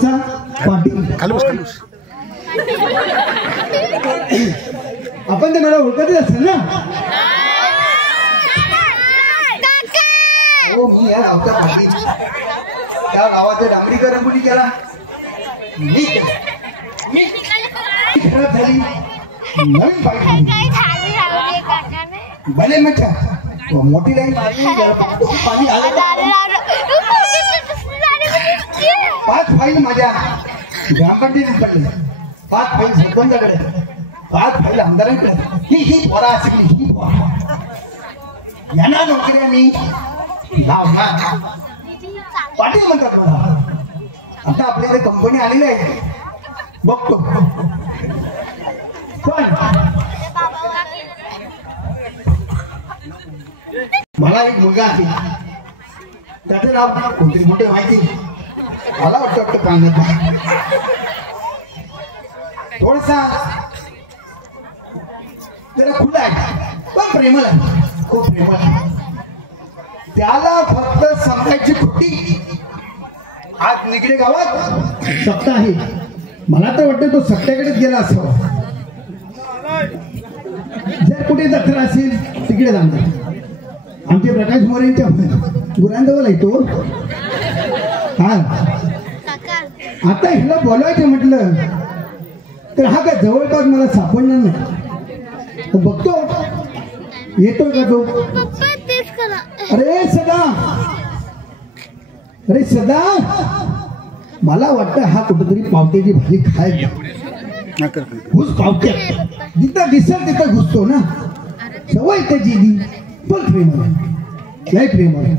पुढचा पाटील. आपण ते मला ओळखतच असेल ना? हो, मी या गावचा पाटील. त्या गावाचा डांबरीकरण कोणी केला? मी खराब झाली नवीन पाटील भले मच्छा मोठी लाईन मारली पाणी आलं. 5 फाईल माझ्या ग्रामपंचायतीत पडले, 5 फाईल सरपंचाकडे, 5 फाईल आमदारांकडे. ही पोरा असेल, ही पोरा यांना नोकरी मी नाव पाटील म्हणतात मला. आता आपल्याकडे कंपनी आलेली आहे बघतो. पण मला एक मुलगा आहे, त्याचं नाव कोणते मोठे माहिती मला वाटतं कानात थोडसा त्याला खुला आहे पण प्रेमळ आहे, खूप प्रेमळ आहे. त्याला फक्त समजायची खुट्टी. आज निगडे गावात सत्ता आहे, मला तर वाटतं तो सत्तेकडेच गेला असावा. जर कुठे जत्रा असेल तिकडे जाणार. आमचे प्रकाश मोरेंच्या गुरांजवळ आहे तो. हा आता ह्याला बोलवायचं म्हटलं तर हा का जवळपास मला सापडणार नाही. बघतो येतो का तो. अरे सदा, अरे सदा, मला वाटतं हा कुठेतरी पावट्याची भाजी खायला घुस पावत्या जिथं दिसेल तिथं घुसतो ना. सवय त्याची दी पण प्रेम आहे, लय प्रेम आहे.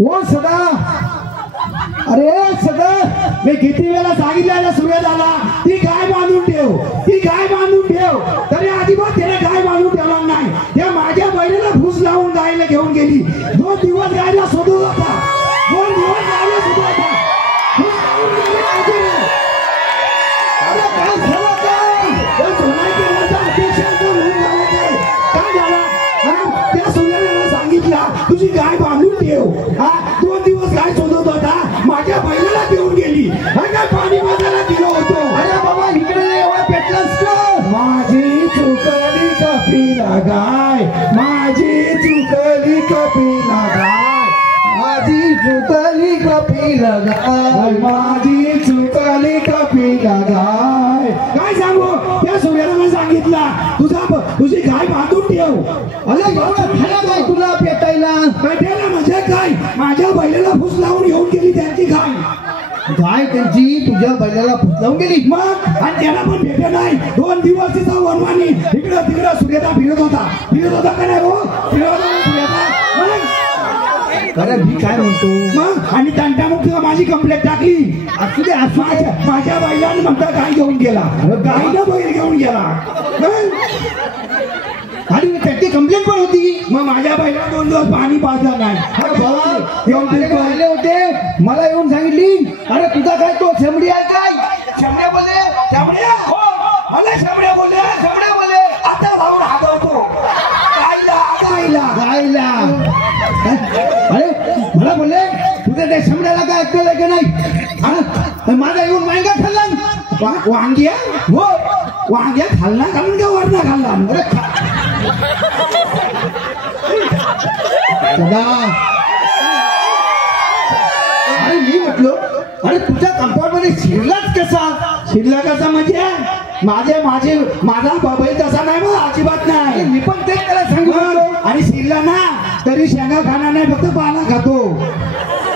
ओ सदा, अरे सदा, मी किती वेळा सांगितलं सूर्यदाला ती गाय बांधून ठेव, ती गाय बांधून ठेव, तरी अजिबात त्याने गाय बांधून ठेवला नाही. त्या माझ्या बहिणीला फूस लावून गायला घेऊन गेली. 2 दिवस गायला शोधत होता, 2 दिवस गायला शोधत होता. तुझी गाय बांधून ठेव. 2 दिवस गाय शोधत होता, माझ्या बहिणीला घेऊन गेली. काय पाणी माझ्याला दिलं होतं. अरे बाबा इकडे एवढा पेटलास का? माझी चुकली कपिला गाय, माझी चुकली कपिला गाय, माझी चुकली कपिला गाय, माझी चुकली कपिला गाय. काय सांगू त्या सूर्याला सांगितला तुझी गाय बांधून ठेव. अरे काय तुला पेटायला पेटायला म्हणजे काय? माझ्या बैलाला फूस लावून घेऊन गेली त्यांची गाय. गाय त्यांची तुझ्या बैलाला फूस लावून गेली मग? आणि त्याला पण भेटे नाही. 2 दिवस तिचा वनवानी इकडं तिकडं सूर्यदा फिरत होता का नाही हो? अरे मी काय म्हणतो मग. आणि तंटामुक्त माझी कंप्लेंट टाकली. असू दे, माझ्या बैलाने म्हणता गाय घेऊन गेला, गायनं बैल घेऊन गेला. आणि त्याची कंप्लेंट पण होती. मग माझ्या बैलाला 2 दिवस पाणी पाजलं नाही. आले होते, मला येऊन सांगितली अरे तुझा काय तो शेमडी आहे काय? शेमड्या बोलले, शेमड्या मला शेमड्या बोलले, शेमड्या बोलले. आता जाऊन हागवतो गायला गायला. अरे मला बोलले तुझ्या त्या शेमड्याला काय ऐकलं की नाही? माझा येऊन वांग्या खाल्ला. वांग्या हो, वांग्या खाल्ला घालून का वरणा खाल्ला? अरे मी म्हटलो अरे तुझ्या कंपाऊंड मध्ये शिरलाच कसा? शिरला कसा म्हणजे माझा बैल तसा नाही मग अजिबात नाही. मी पण तेच त्याला सांगितलं. आणि शिरला ना तरी शेंगा खाणार नाही, फक्त पाला खातो.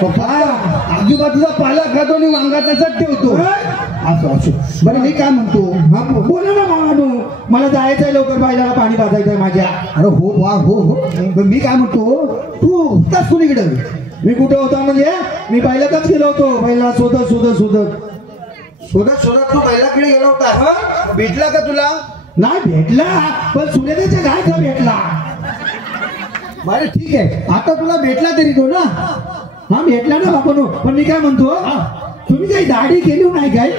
आजूबाजूचा पाला खातो आणि वांगा त्याचाच ठेवतो. असं असो. बरं मी काय म्हणतो, बोला ना माणू, मला जायचंय लवकर, बैलाला पाणी पाजायचंय माझ्या. अरे हो वा हो हो. मी काय म्हणतो तू होतास कुणीकडे? मी कुठे होता म्हणजे मी बैलातच गेलो होतो. बैला शोधत शोधत शोधत शोधत शोधत तू बैलाकडे गेला होता. भेटला का तुला? नाही भेटला, पण सूर्यदेच्या गायचा भेटला. बरं ठीक आहे, आता तुला भेटला तरी तो ना. हा भेटला ना बापनो. पण मी काय म्हणतो तुम्ही काही दाढी केली नाही काय?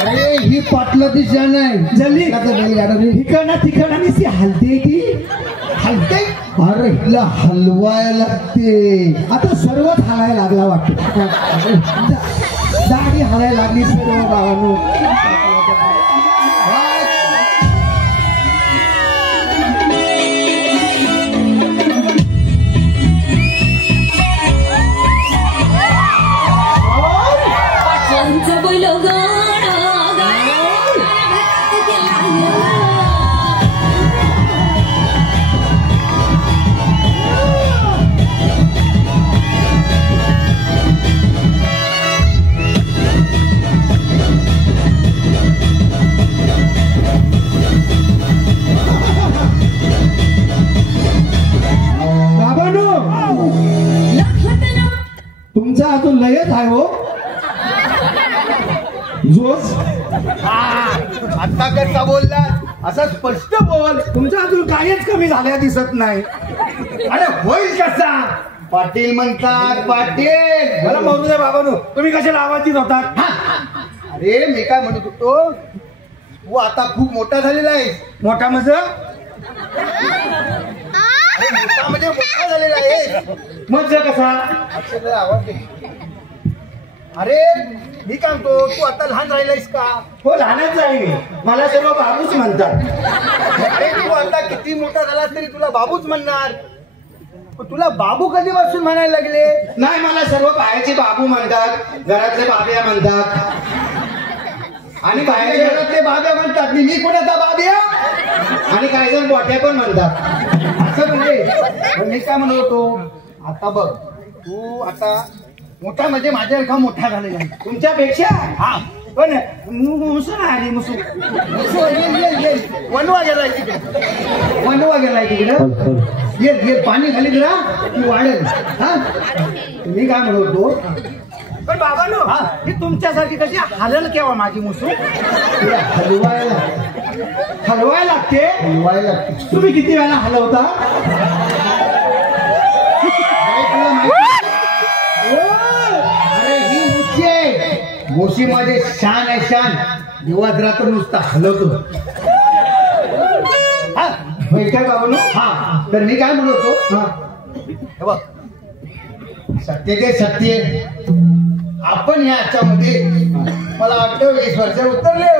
अरे ही पाटला दिशा नाही जल्ली ठिकाणा ठिकाणाने ती हलते ती हलते. अरे हिला हलवायला लागते. आता सर्वच हलायला लागला वाटतं. दाढी हाणायला लागली सर्व भावांनो. तुमचा अजून लयच आहे हो जोश. आता कसा बोलला असं स्पष्ट बोल. तुमचा अजून काहीच कमी झाल्या दिसत नाही. अरे होईल कसा? पाटील म्हणतात पाटील. मला मरू दे बाबांनो, तुम्ही कशाला आवाज देत होतात? अरे मी काय म्हणत होतो, तू आता खूप मोठा झालेला आहे. मोठा म्हणजे मोठा म्हणजे मोठा झालेला आहे. म्हणजे कसा? आवाज दे. अरे मी काय म्हणतो, तू आता लहान राहिलायस का? हो लहानच आहे. मला सर्व बाबूच म्हणतात. अरे तू आता किती मोठा झालास तरी तुला बाबूच म्हणणार. तुला बाबू कधीपासून म्हणायला लागले? नाही, मला सर्व बाहेरचे बाबू म्हणतात, घरातले बाब्या म्हणतात आणि बाहेरचे घरातले बाब्या म्हणतात. मी कोणाचा बाब्या? आणि काही जण बोट्या पण म्हणतात. असं म्हणजे मी काय म्हणत होतो, आता बघ तू आता मोठा म्हणजे माझ्यासारखा मोठा झालेला आहे. तुमच्यापेक्षा? हा पण मुसू नाही आली. मुसू वनवा गेलाय तिकडे. वनवा गेलाय तिकडे. ये पाणी खाली जरा ती वाढेल. हा मी काय म्हणत होतो, पण बाबांनो ही तुमच्यासारखी कशी हलल केव्हा माझी मुसू? हलवायला लागते. हलवायला लागते. तुम्ही किती वेळा हलवता? अरे ही मुशी आहे. मुशी मध्ये शान आहे, शान. दिवस रात्र नुसता हलवतो. हा काय बाबांनो? हा तर मी काय म्हणत होतो, बघ सत्य ते सत्य. आपण याच्यामध्ये मला वाटतं 20 वर्ष उतरले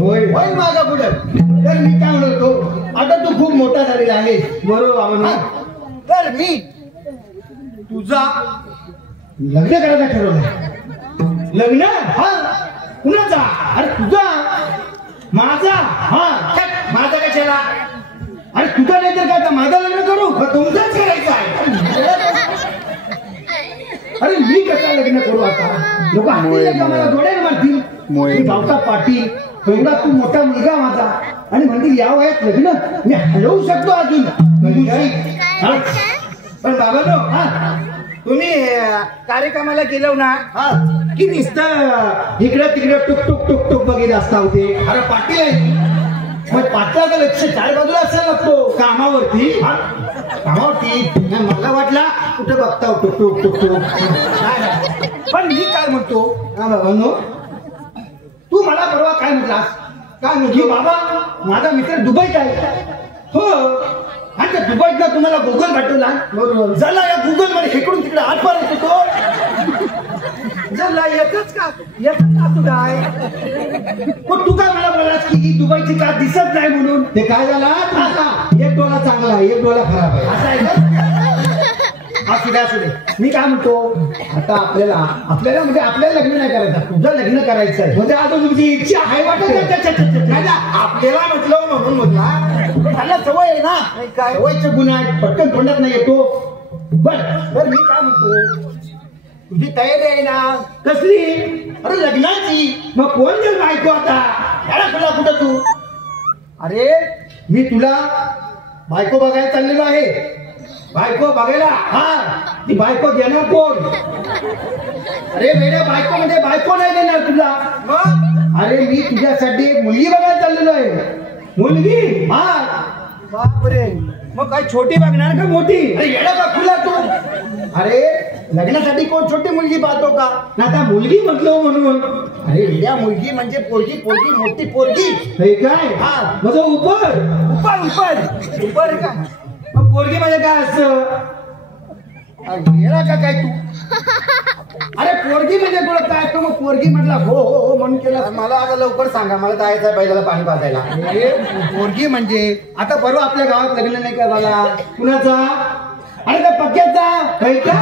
होय मागा पुढे. तर मी काय म्हणत होतो, आता तू खूप मोठा झालेला आहे. बरोबर बाबांनो. तर मी तुझा लग्न करायचं ठरवलं. लग्न? हा कुणाचा? अरे तुझा. माझा? हा माझा कशाला? अरे तुझा नाही तर काय, माझं लग्न करू? तुमचंच करायचं आहे. अरे मी कसं लग्न करू आता? लोक हसतील का, मला डोळ्याने मारतील. मी गावचा पाटील, एवढा तू मोठा मुलगा माझा, आणि म्हणतील या वयात लग्न मी हलवू शकतो अजून. पण बाबांनो तुम्ही कार्यक्रमाला गेलो ना की नुसतं इकडं तिकडं टुक टुक टुक टुक बघित असता होते. अरे पाटील आहे मग पाटलाचं लक्ष चार बाजूला असायला लागतो. कामावरती? कामावरती मला वाटला कुठे बघता टुक टुक टुक टुक. पण मी काय म्हणतो, हा बाबांनो, तू मला परवा काय म्हटलास? काय म्हणजे? बाबा माझा मित्र दुबईत आहे. हो, आणि त्या दुबईतला तुम्हाला गुगल पाठवला. बरोबर. झाला या गुगल मध्ये हेकडून तिकडे हात मारत होतो. जरा येतच का तुझा आहे. पण तू काय मला बोललास की ही दुबईची का दिसत नाही म्हणून? ते काय झाला, एक डोळा चांगला आहे, एक डोळा खराब आहे. असं आहे का? असू दे असू दे. मी काय म्हणतो, आता आपल्याला म्हणजे आपल्याला लग्न नाही करायचं, तुझं लग्न करायचं आहे. म्हणजे आता तुमची इच्छा आहे वाटत. आपल्याला म्हटलं म्हणून म्हटला. त्याला सवय आहे ना, काय सवयचे गुण आहेत, पटकन तोंडात नाही येतो. बर तर मी काय म्हणतो, तुझी तयारी आहे ना? कसली? अरे लग्नाची. मग कोण जर बायको आता? याला तुला कुठं तू? अरे मी तुला बायको बघायला चाललेलो आहे. बायको बघायला? हा. ती बायको देणार कोण? अरे वेड्या, बायको म्हणजे बायको नाही देणार तुला. मग? अरे मी तुझ्यासाठी एक मुलगी बघायला चाललेलो आहे. मुलगी? हा. बापरे, मग काय छोटी बघणार का मोठी? अरे येडा का खुला तू? अरे लग्नासाठी कोण छोटी मुलगी पाहतो का? आता मुलगी म्हटलं म्हणून. अरे वेड्या, मुलगी म्हणजे पोरगी, पोरगी मोठी पोरगी. हे काय? हा. म्हणजे उपर उपर का? पोरगी म्हणजे काय असतं? येडा का काय तू? अरे पोरगी म्हणजे तुला काय तो मग पोरगी म्हटला हो हो हो म्हणून केलं. मला आता लवकर सांगा, मला जायचं आहे बैलाला पाणी पाजायला. अरे पोरगी म्हणजे आता बरोबर आपल्या गावात लग्न नाही का झाला कुणाचा? अरे त्या पक्क्याचा काही का?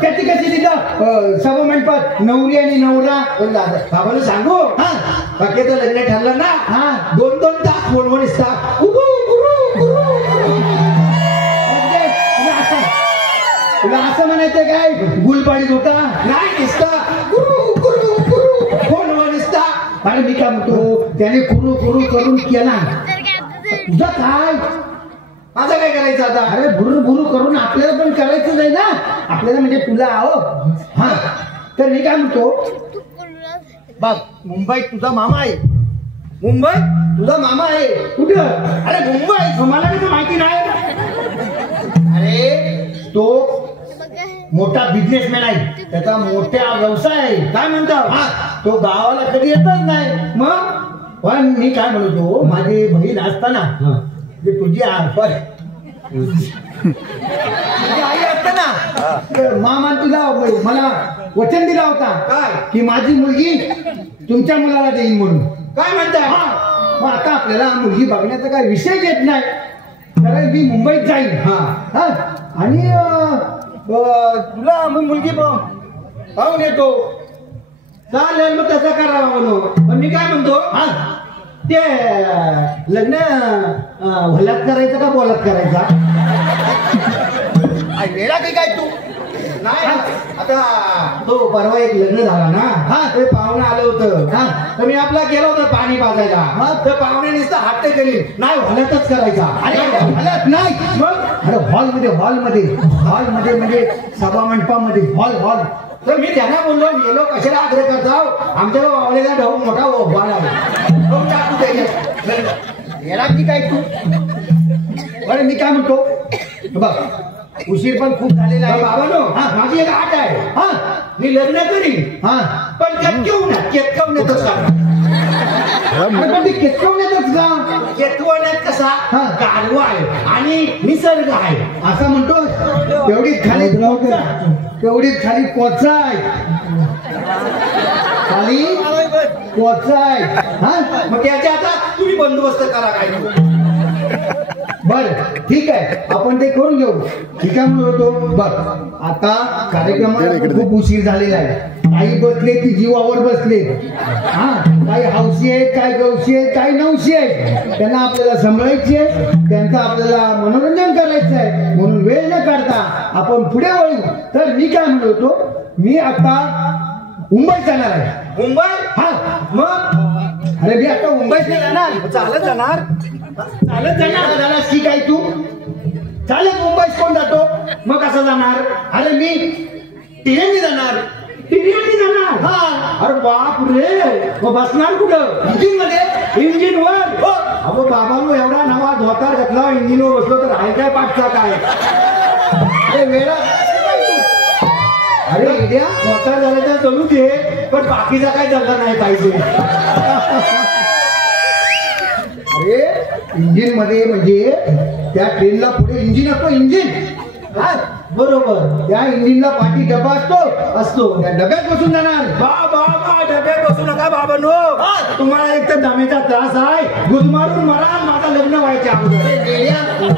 त्याची कशी तिथं सभा मंडपात नवरी आणि नवरा बाबाला सांगू, हा बाकीचं लग्न ठरलं ना, हा 2-2 तास फोनवर दिसतात. तुला असं म्हणायचं काय गुलपाडीत होता नाही दिसता, फोनवर दिसता. अरे मी काय म्हणतो त्याने कुरू कुरू करून केला तुझं काय माझं काय करायचं आता? अरे बुरू बुरू करून आपल्याला पण करायचं आहे ना, आपल्याला म्हणजे तुला आहो. हा तर मी काय म्हणतो बघ मुंबईत तुझा मामा आहे. मुंबई तुझा मामा आहे कुठं? अरे मुंबई मला कसं माहिती नाही? अरे तो मोठा बिझनेसमॅन आहे, त्याचा मोठा व्यवसाय आहे. काय म्हणता? हा तो गावाला कधी येतच नाही. मग पण मी काय म्हणतो माझी बहीण असताना जे तुझी आई असताना मामा तुला मला वचन दिला होता काय? की माझी मुलगी तुमच्या मुलाला देईन म्हणून. काय म्हणताय? मग आता आपल्याला मुलगी बघण्याचा काही विषय येत नाही, कारण मी मुंबईत जाईन. हा आणि तुला मग मुलगी पाहून येतो. चालेल, मग तसं करा म्हणून. पण मी काय म्हणतो, हा ते लग्न भल्यात करायचं का बोलात करायचा? वेळा की काय तू नाही आता तो परवा एक लग्न झाला ना, हा ते पाहुणे आलं होतं. हा तर मी आपला गेलो होतो पाणी पाजायला. हा तर पाहुणे नुसतं हट्ट केली, नाही भल्यातच करायचा. अरे हलत नाही मग अरे हॉलमध्ये म्हणजे सभा मंडपामध्ये हॉल. तर मी त्यांना बोललो, गेलो कशाला आग्रह करता, आमच्या वावलेला ढाऊ मोठा उभा येणार की काय तू. अरे मी काय म्हणतो बघ उशीर पण खूप झालेला आहे. बाबानो, माझी एक आट आहे. हा मी लग्न करीन, हा पण केतकवण्यातच पण ते केतकवण्यातच का? केतवण्यात कसा हा. गाढवा आहे आणि निसर्ग आहे असं म्हणतो. तेवढीच खाली पोचाय हा मग त्याच्या आता तुम्ही बंदोबस्त करा काय. बर ठीक आहे, आपण ते करून घेऊ. ठीक आहे म्हणून होतो. बघ आता कार्यक्रमाला खूप उशीर झालेला आहे. काही बसले ती जीवावर बसले. हा काही हौशी आहेत, काही गवशी आहेत, काही नवशी आहेत. त्यांना आपल्याला सांभाळायची आहे, त्यांचं आपल्याला मनोरंजन करायचं आहे. म्हणून वेळ न काढता आपण पुढे वळू. तर मी काय म्हणत होतो, मी आता मुंबईत जाणार आहे. मुंबई? हा मग अरे मी आता मुंबईत नाही जाणार. चालत जाणार? चालत जाणार ठीक आहे तू चालत मुंबईत कोण जातो? मग कसं जाणार? अरे मी ट्रेनने जाणार. ट्रेनने जाणार? हा अरे बाप रे, मग बसणार कुठं? इंजिन मध्ये. इंजिन वर? अहो बाबांनो, एवढा नवा धोतर घातला, इंजिनवर बसलो तर आहे काय पाठचा काय? अरे वेळा अरे उद्या धोतर झालं तर जमू दे, पण बाकीचा काय झाला नाही पाहिजे. अरे इंजिन मध्ये म्हणजे त्या ट्रेनला पुढे इंजिन असतो. इंजिन हा बरोबर, त्या इंजिनला पाठी डबा असतो. त्या डब्यात बसून जाणार. बा डब्यात बसू नका बाबांनो, तुम्हाला एक तर दमेचा त्रास आहे, गुदमारून मरा, माझा लग्न व्हायच्या अगोदर.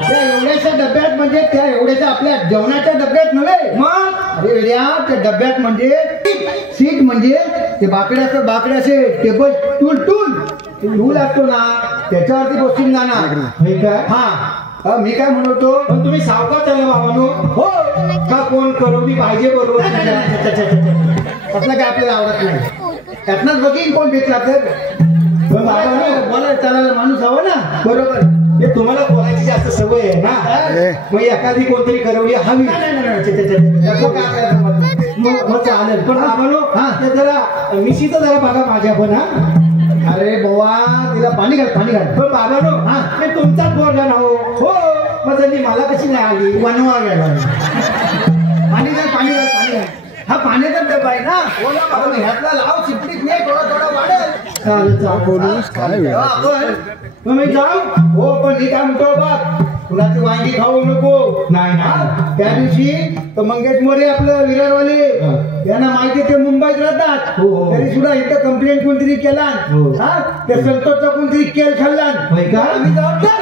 त्या एवढ्याशा डब्यात म्हणजे त्या एवढ्याशा आपल्या जेवणाच्या डब्यात नव्हे. मग अरे वेड्या, त्या डब्यात म्हणजे सीट म्हणजे ते बाकडे असे टेबल टूल असतो ना, त्याच्यावरती बसून जाणार. हे काय? हा मी काय म्हणतो, पण तुम्ही सावकाश झाला बाबांनो. हो का कोण करोडी पाहिजे बरोबर? कसलं काय आपल्याला आवडत नाही. त्यातनच बघीन कोण भेटला तर. पण बाबांनो, बोलायला चालायला माणूस हवा ना. बरोबर, हे तुम्हाला बोलायची जास्त सवय आहे ना, मग एखादी कोणतरी करवली हवी. मग चालेल. पण बाबांनो, ते जरा मिशीचं जरा बघा माझ्या पण. हा अरे बाबा तिला पाणी घाल. पण बाबांनो, मी तुमचाच बोलला ना. हो मग त्यांनी मला कशी नाही आली? बनवा घ्यायला पाणी घाल. हा पाण्याचा डबा आहे ना. ह्यातला लाव चिपडीत नाही, थोडा वाढेल. चालेल. आपण मग मी जाऊ. हो पण मी काय म्हणतो बघ, कुणाची वांगी खाऊ नको. नाही नाही. त्या दिवशी तर मंगेश मोरे आपलं विरारवाले यांना माहिती ते मुंबईत राहतात. हो. तरी सुद्धा इथं कंप्लेंट कोणतरी केला. हो. ते संतोषचा कोणतरी केल खाल्ला. होय का? आम्ही जबाबदार.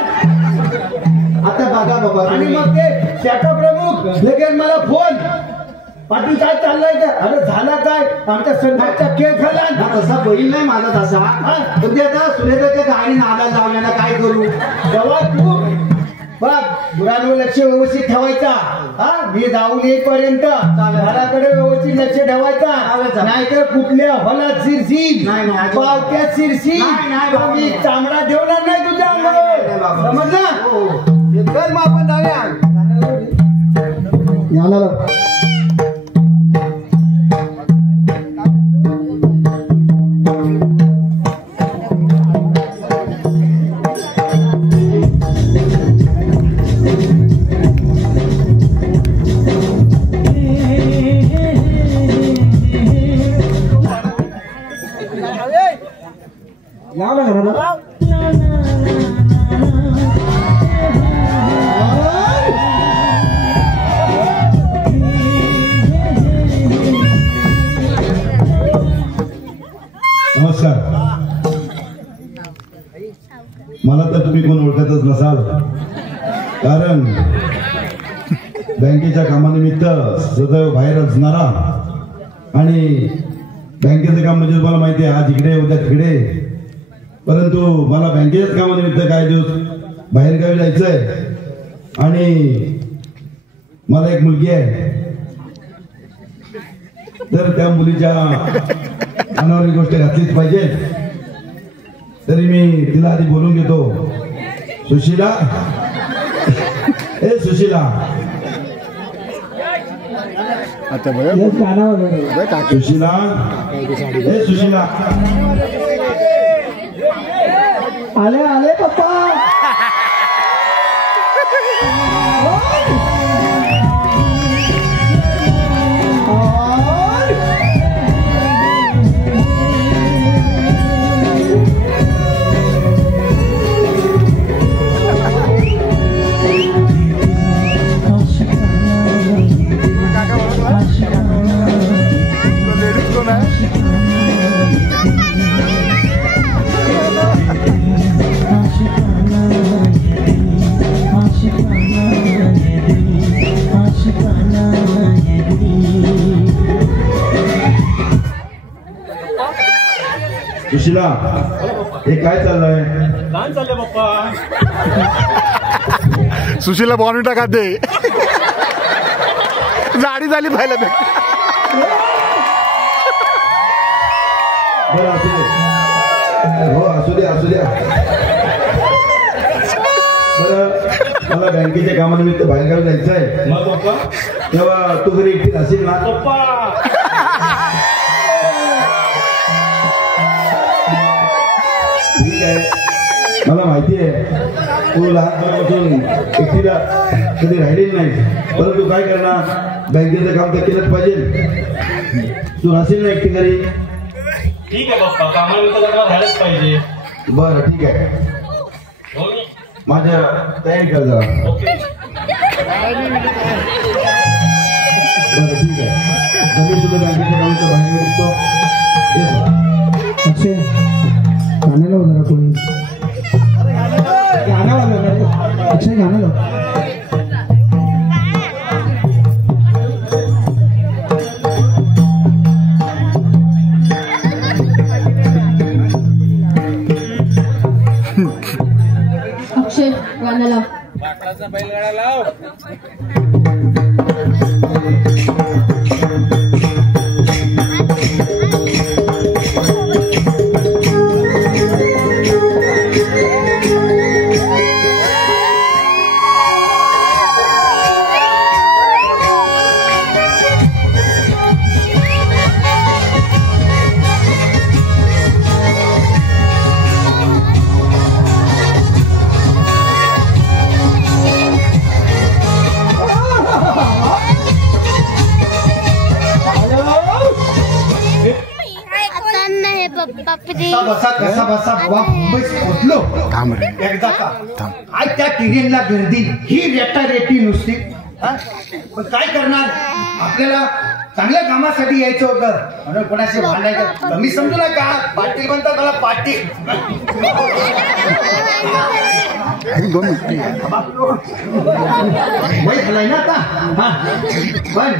आता बघा बाबा आणि तुम्ही. मग ते शाखा प्रमुख लगेच मला फोन, पाटील काय चाललंय का? अरे झाला काय? आमच्या संघाचा केळ खाल्ला. हा, तसा बैल नाही माझा तसा. पण ते आता सुरेखाच्या गाडी नादा लावल्याला काय करू. तेव्हा तू बघ गुरांवर लक्ष व्यवस्थित ठेवायचा. मी जाऊन येईपर्यंत घराकडे व्यवस्थित लक्ष ठेवायचा. नाहीतर कुठल्या हॉलात शिरशील, नाही, नाही. पावत्यात शिरशील. नाही, नाही, बाबा. मी चामडा ठेवणार नाही तुझ्या नाही, नाही, अंगावर. बाबा. समजलं? हो. चल मग आपण जाऊया. नमस्कार. मला तर तुम्ही कोण ओळखतच नसाल, कारण बँकेच्या कामानिमित्त सदैव बाहेर असणारा आणि बँकेचं काम म्हणजे तुम्हाला माहिती आहे, आज इकडे उद्या तिकडे. परंतु मला बँकेच्याच कामानिमित्त काही दिवस बाहेरगावी जायचंय आणि मला एक मुलगी आहे. तर त्या मुलीच्या अनावरी गोष्ट घातलीच पाहिजे. तरी मी तिला आधी बोलून घेतो. सुशीला, ए सुशीला, सुशीला, ए सुशीला. आले आले पप्पा. सुशीला, हे काय चाललंय? काय चाललंय पप्पा? सुशीला बॉर्नविटा का दे, जाडी झाली पाहिलं. बरं असू दे. हो असू द्या, असू द्या. बरं मला बँकेच्या कामानिमित्त बाहेरगावी जायचं आहे. मग पप्पा तेव्हा तू घरी एकटी असेल ना? पप्पा ठीक आहे, मला माहिती आहे तू लहानपणापासून एकटीला कधी राहिलेली नाही. परंतु काय करणार, बँकेचं काम तर केलंच पाहिजे. तू असेल ना एकटी घरी? ठीक आहे पप्पा, कामानिमित्त लग्न व्हायलाच पाहिजे. बरं ठीक आहे, हो ना? माझ्या तयारी कर जरा. ओके. बरं ठीक आहे, मी सुद्धा बँकेच्या कामाच्या बाहेर निघतो. अक्षय गाण्याला होणार कोणी? गाणं अक्षय गाणं लाव. अक्षय गाणं लाव. बैलगाडा लाव. कसा बसा बाबा मुंबईत पोहोचलो एकदा का आज त्या ट्रेनला गर्दी ही रेटी नुसती हा? पण काय करणार आपल्याला चांगल्या कामासाठी यायचं होतं म्हणून कोणाशी भांडायचं मी समजू नका पाटील म्हणतात मला पाटील वय झालंय ना आता हा पण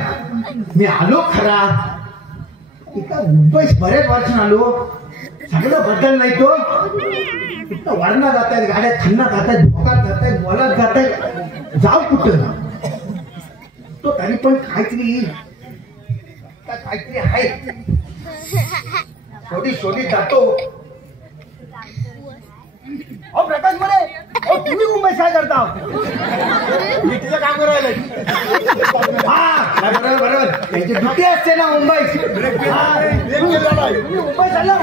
मी आलो खरा एका मुंबईत बऱ्याच वर्षान आलो सगळं बदल नाही तो वाढणार जात आहेत गाड्या खांना जात आहेत भोगात जात आहेत बोलात जात आहेत जाऊ कुठं तो तरी पण काहीतरी आहे शोधी जातो प्रकाश म्हणे तुम्ही मुंबईत काय करता तिचं काम करायला हा बरोबर त्यांची ड्युटी असते ना मुंबईत मुंबईत झालं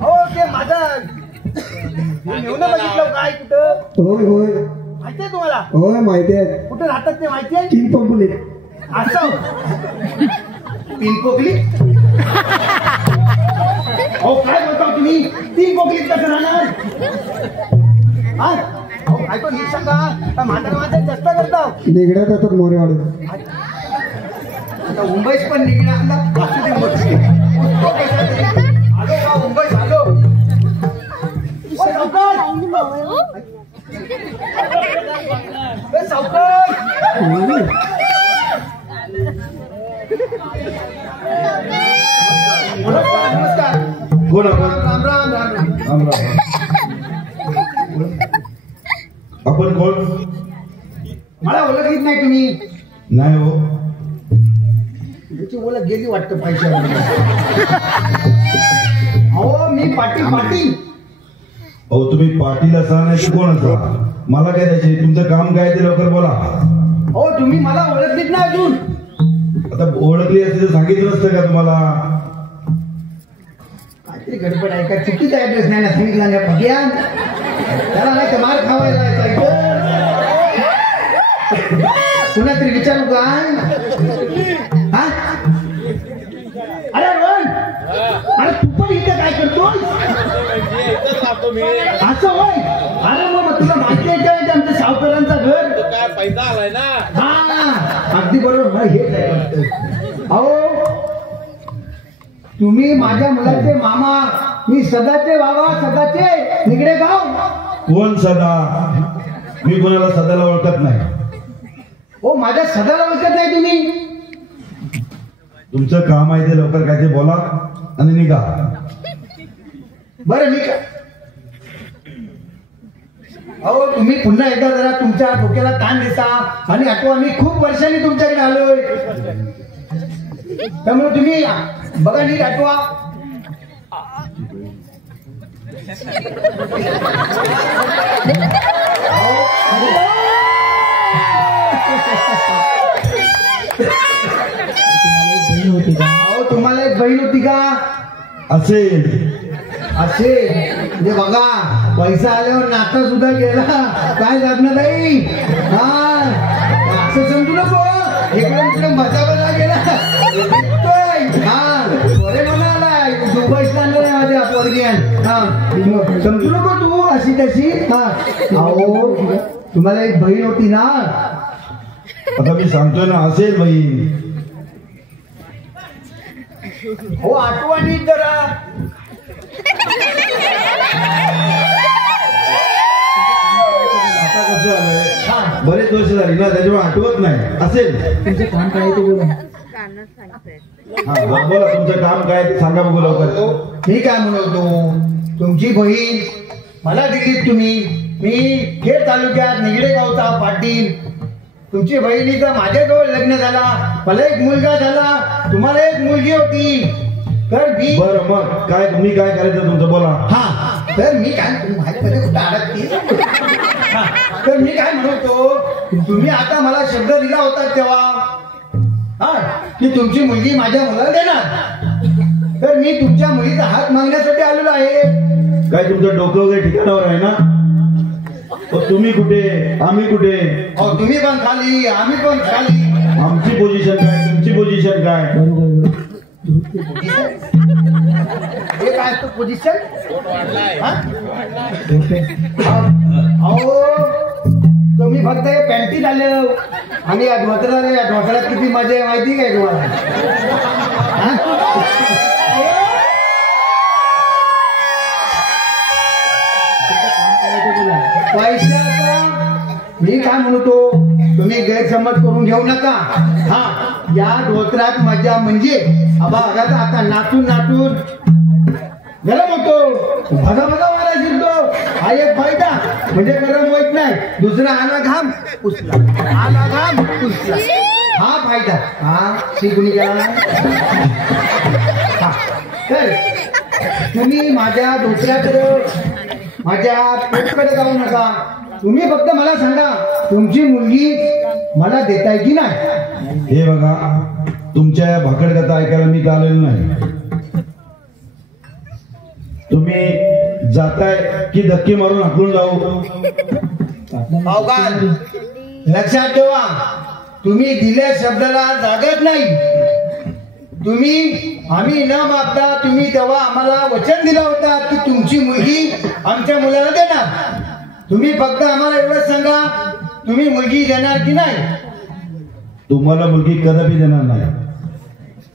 हो ते माझं घेऊन बघितलं काय कुठं होय होय माहितीये तुम्हाला होय माहिती आहे कुठं राहतात ते माहिती आहे किंग पंपुले असं पिनपोकली अहो काय बोलता तुम्ही तीन पोकलीत कसं राहणार हा काय तो नीट सांगा म्हातारा जास्त करता निगड्यात येतात मोरेवाडे आता मुंबईत पण निघणार असू दे आलो का मुंबईत आलो सावकाश नमस्कार कोण आपण राम राम राम राम राम राम आपण कोण मला ओळखलीच नाही तुम्ही नाही हो त्याची ओळख गेली वाटतं पैसे अहो मी पाटील अहो तुम्ही पाटील असा नाही तर कोण असा मला काय द्यायचे तुमचं काम काय ते लवकर बोला हो तुम्ही मला ओळखलीच नाही अजून आता ओळखली असते तर सांगितलं नसतं का तुम्हाला काहीतरी गडबड आहे का चुकीचा ऍड्रेस नाही ना सांगितला ना भग्या त्याला नाही तर मार खावायला पुन्हा तरी विचारू काय हा अरे रोहन अरे तू पण इथं काय करतो असं होय अरे मग तुला माहिती आहे का आमच्या सावकारांचं घर काय पैसा आलाय ना हा अगदी बरोबर मला हेच आहे वाटतं अहो तुम्ही माझ्या मुलाचे मामा मी सदाचे बाबा सदाचे निगडे गाव कोण सदा मी कोणाला सदाला ओळखत नाही हो माझ्या सदाला ओळखत नाही तुम्ही तुमचं काम आहे ते लवकर काय ते बोला आणि निघा बरं मी काय अहो तुम्ही पुन्हा एकदा जरा तुमच्या डोक्याला ताण देता आणि आठवा मी खूप वर्षांनी तुमच्याकडे आलोय त्यामुळे तुम्ही बघा नीट आठवा अहो तुम्हाला एक बहीण होती का असेल असे म्हणजे बघा पैसा आल्यावर नाता सुद्धा गेला काय लग्न नाही हा असं समजू नको इकडून तिकडे मजावला गेला हा बरे म्हणाला दुबईला माझ्या पोरग्यान हा समजू नको तू अशी तशी हा अहो तुम्हाला एक बहीण होती ना आता मी सांगतोय ना असेल बहीण हो आठवणी जरा आता कसं झालंय बरेच वर्ष झाली ना त्याच्यामुळे आठवत नाही असेल तुमचं काम काय ते बोला हा बोला तुमचं काम काय ते सांगा बघू लवकर मी काय म्हणतो तुमची बहीण मला दिलीत तुम्ही मी खेड तालुक्यात निगडे गावचा पाटील तुमची बहिणीचं माझ्याजवळ लग्न झाला मला एक मुलगा झाला तुम्हाला एक मुलगी होती तर मी बरं मग काय मी काय करायचं तुमचं बोला हा तर मी काय माझ्यामध्ये कुठं अडकते तर मी काय म्हणतो तुम्ही आता मला शब्द दिला होता तेव्हा हा की तुमची मुलगी माझ्या मुलाला देणार तर मी तुमच्या मुलीचा हात मागण्यासाठी आलेलो आहे काय तुमचं डोकं वगैरे ठिकाणावर आहे ना तुम्ही कुठे आम्ही कुठे अहो तुम्ही पण खाली आम्ही पण खाली आमची पोझिशन काय तुमची पोझिशन काय हे काय असतं पोझिशन? अहो तुम्ही फक्त हे पॅन्टी झालं आणि या ढोकळ्यात किती मजा आहे माहिती काय तुम्हाला? पैशाचा मी काय म्हणतो, तुम्ही गैरसमज करून घेऊ नका. हा, या ढोकळ्यात मजा म्हणजे आता नाचून गरम होतो, भजा वारा शिरतो. हा एक फायदा म्हणजे गरम होत नाही. दुसरा आला घाम पुसला, हा फायदा. हा शिकून गेला. तर तुम्ही माझ्या ढोकळ्याकडे माझ्या पोटकडे जाऊ नका. तुम्ही फक्त मला सांगा, तुमची मुलगी मला देताय की नाही? हे बघा, तुमच्या भाकड कथा ऐकायला मी आलेलो नाही. तुम्ही जाताय की धक्के मारून हाकलून जाऊ? लक्षात ठेवा, तुम्ही दिल्या शब्दाला जागत नाही. आम्ही न मागता तुम्ही तेव्हा आम्हाला वचन दिलं होतं की तुमची मुलगी आमच्या मुलाला देणार. तुम्ही फक्त आम्हाला एवढंच सांगा, तुम्ही मुलगी देणार की नाही? तुम्हाला मुलगी कदापि देणार नाही.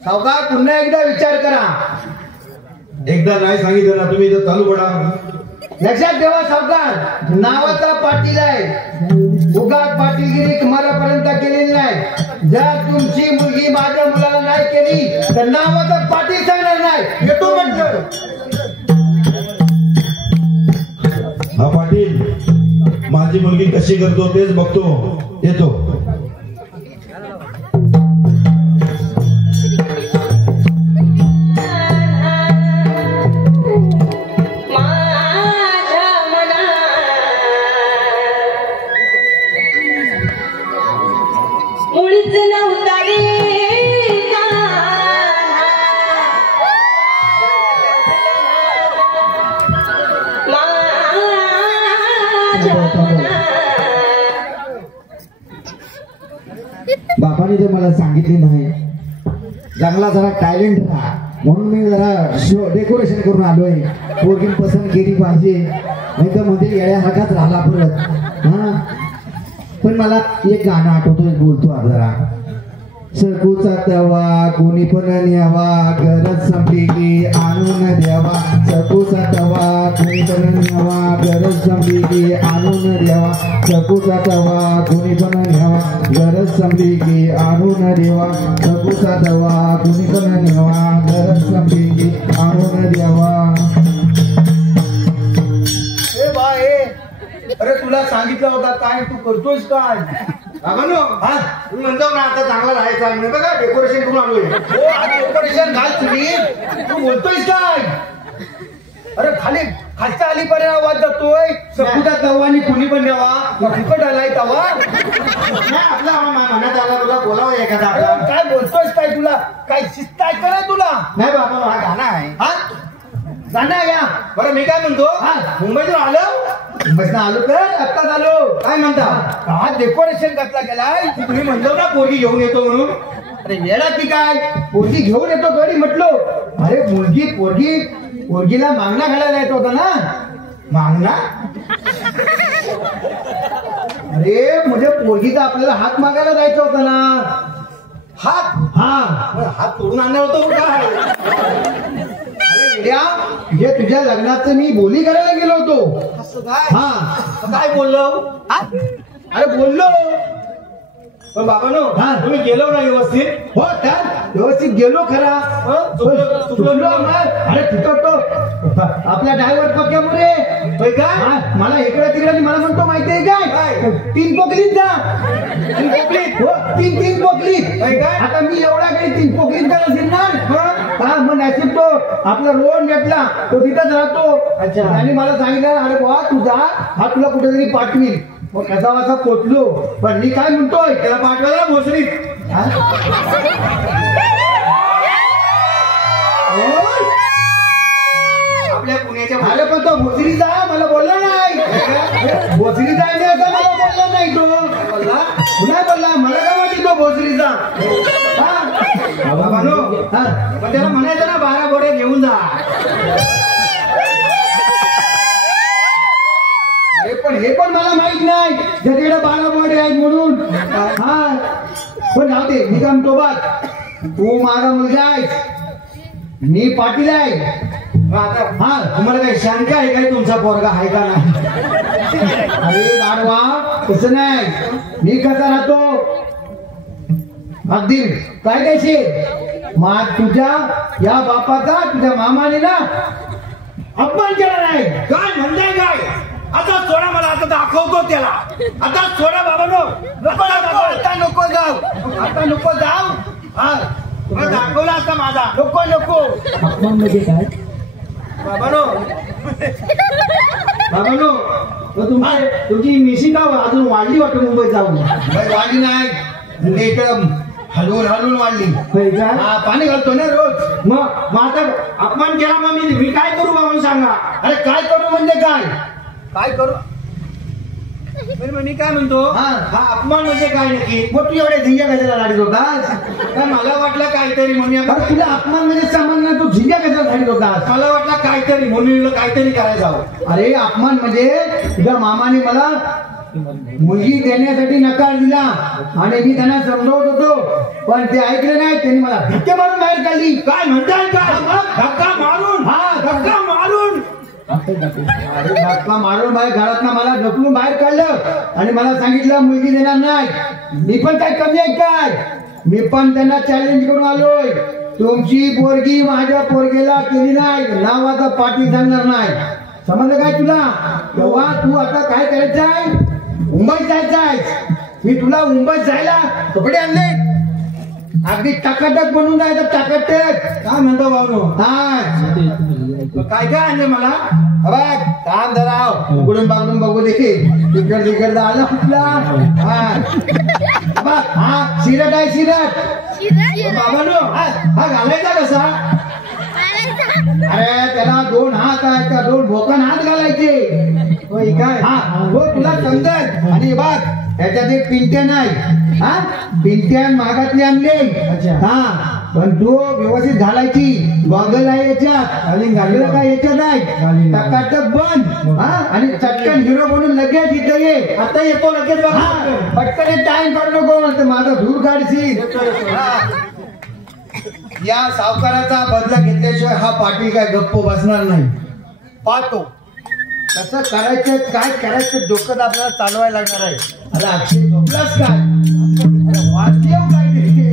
सावकार, पुन्हा एकदा विचार करा. एकदा नाही सांगितलं ना, तुम्ही इथं चालू पडा. लक्षात ठेवा सावकार, नावाचा पाटील आहे. उगाच पाटीलगिरी तुम्हालापर्यंत केलेली नाही. जर तुमची मुलगी माझ्या मुलाला नाही केली तर नावाचा पाटील सांगणार नाही. येतो म्हटलं. हा पाटील, माझी मुलगी कशी करतो तेच बघतो. येतो. बापाने तर मला सांगितले नाही, चांगला जरा टॅलेंट राहा म्हणून मी जरा शो डेकोरेशन करून आलोय. पोरगी पसंत केली पाहिजे, नाही तर मध्ये येड्यासारखाच राहिला परत. हा, पण मला एक गाणं आठवतोय, बोलतो आज जरा. सकूचा तवा कोणी पण न्यावा, गरज संपली की आणून द्यावा. सकूचा तवा कोणी पण न्यावा, गरज संपली की आणून द्यावा. सकूचा तवा कोणी पण न्यावा, गरज संपली की आणून द्यावा. सकूचा तवा कोणी पण न्यावा, गरज संपली की आणून द्यावा. अरे तुला सांगितलं होता काय, तू करतोयस काय? तुम्ही म्हणतो ना आता चांगला राहायचा, मी बघा डेकोरेशन करून आलोय. डेकोरेशन घाल तुम्ही, तू बोलतोयस काय? अरे खालच्या अलीपर्यंत आवाज जातोय. सकुता तवानी कुणी पण द्यावा, फुकट आलाय तवा. आपला म्हणत आला तुला बोलावं एखादा. काय बोलतोयस काय? तुला काय शिस्त आहे का नाही तुला? नाही बाबा, हा गाणं आहे. गाणं या. बरं मी काय म्हणतो, मुंबईतून आलो तर आत्ताच आलो. काय म्हणता? हा डेकोरेशन कसला केलाय? तुम्ही म्हणतो ना पोरगी घेऊन येतो म्हणून. अरे वेळा की काय, पोरगी घेऊन येतो गडी म्हटलो. अरे पोरगीला मागणा घालायला येत होता ना. मागणा? अरे म्हणजे पोरगीचा आपल्याला हात मागायला जायचं होता ना. हात? हात तोडून आणणार होतो काय? हे तुझ्या लग्नाचं मी बोली करायला गेलो होतो. असं काय? काय बोललो? अरे बोललो. पण बाबानो, तुम्ही गेलो ना व्यवस्थित? हो, त्या व्यवस्थित गेलो खरा. चुकलो. अरे चुकतो आपल्या ड्रायव्हर पक्क्यामुळे काय. मला इकडे तिकडे मला म्हणतो माहितीये काय, 3 पोकलीत जा. 3 पोकलीत? हो, 3 पोकलीत. आता मी एवढा काही 3 पोकलीत का नसेल ना. हा, मग नशीब तो आपला रोड भेटला, तो तिथंच राहतो. अच्छा. आणि मला सांगितलं, अरे बाबा तू जा, हा तुला कुठेतरी पाठवील. मग कसा वासा पोचलो. पण मी काय म्हणतोय, त्याला पाठवायला भोसरीत. आपल्या पुण्याच्या अरे पण तो भोसरी जा मला बोलला नाही. भोसरी जायचे असं मला बोलला नाही. तो पुन्हा बोलला, मला काय माहिती तो भोसरी जा. बाबानो हा. पण त्याला म्हणायचं ना 12 बोरे घेऊन जा. अरे पण हे पण मला माहित नाही त्याच्याकडे 12 बोर्डे आहेत म्हणून. हा पण जाऊ दे, मी काय म्हणतो बघ, तू माझा मुलगा आहेस, मी पाटील आहे. आता हा तुम्हाला काही शंका आहे काय तुमचा पोरगा आहे का नाही? अरे गाढवा, तसं नाही, मी कसा राहतो अगदी कायदेशीर. मग तुझ्या या बापाचा तुझ्या मामाने ना अपमान केला नाही. काय म्हणताय काय? आता सोडा मला, आता दाखवतो त्याला. आता सोडा बाबानो. नको आता नको जाऊ, आता नको जाऊ. हा तुला दाखवला आता माझा. नको नको. बाबानो बाबांनो, तुमची मिशी का अजून वाढली वाटतं मुंबईत जाऊन? वाढली नाही, म्हणजे इकडं हलवून हलवून वाढली. हा, पाणी घालतो ना रोज. मग आता अपमान केला, मग मी काय करू बाबा सांगा? अरे काय करू म्हणजे काय? काय करू? मी काय म्हणतो, हा. हा अपमान म्हणजे काय नक्की? मग तू एवढ्या झिंग्या कशाला लाडीत होतास? काय मला वाटलं काहीतरी म्हणून. अरे तुला अपमान म्हणजे सामान ना, तू झिंग्या कशाला लाडीत होतास? मला वाटलं काहीतरी म्हणून काहीतरी करायचं हवं. अरे अपमान म्हणजे तुझ्या मामाने मला मुलगी देण्यासाठी नकार दिला आणि मी त्यांना समजवत होतो, पण ते ऐकले नाही. त्यांनी मला धक्के मारून बाहेर काढली. काय म्हणताय काय? धक्का मारून? हा, धक्का मारून? अरे धक्का मारून बाहेर घरात मला ढकलून बाहेर काढलं आणि मला सांगितलं मुलगी देणार नाही. मी पण काय कमी आहे काय? मी पण त्यांना चॅलेंज करून आलोय, तुमची पोरगी माझ्या पोरगीला केली नाही, नावाचा पाठी सांगणार नाही. समजलं काय तुला? तेव्हा तू आता काय करायचं आहे? मुंबईत जायचं आहे. मी तुला मुंबईत जायला कपडे आणले, अगदी टकाटक बनून जायचं. टकाटक काय म्हणतो बाबू? हा, काय काय आणले मला? बघ काम जरा उघडून बागडून बघू दे. तिकड तिकड आलं कुठला? हा शिरट आहे, शिरट. बाबानो हा घालायचा कसा? अरे त्याला 2 हात आहेत, त्या 2 भोकन हात घालायचे. काय? हा हो, तुला समजत. आणि बघ त्याच्यात एक पिंट्या नाही. हा पिंट्यान मागातले आणले. अच्छा. हा पण तो व्यवस्थित घालायची. गॉगल आहे याच्यात, घालीन घालून काय याच्यात नाही. घालीन. टकाटक बंद. हा आणि चटकन हिरो बनून लगेच इथं ये. आता येतो लगेच बघा. हा, पटकन टाइम काढू नको, म्हणते माझा धूर काढशील. या सावकाराचा बदला घेतल्याशिवाय हा पाटील काय गप्प बसणार नाही. पाहतो कसं करायचं, काय करायचं, डोकं आपल्याला चालवायला लागणार आहे. अरे अक्षय झोपलास काय? अरे वाचव काय ते?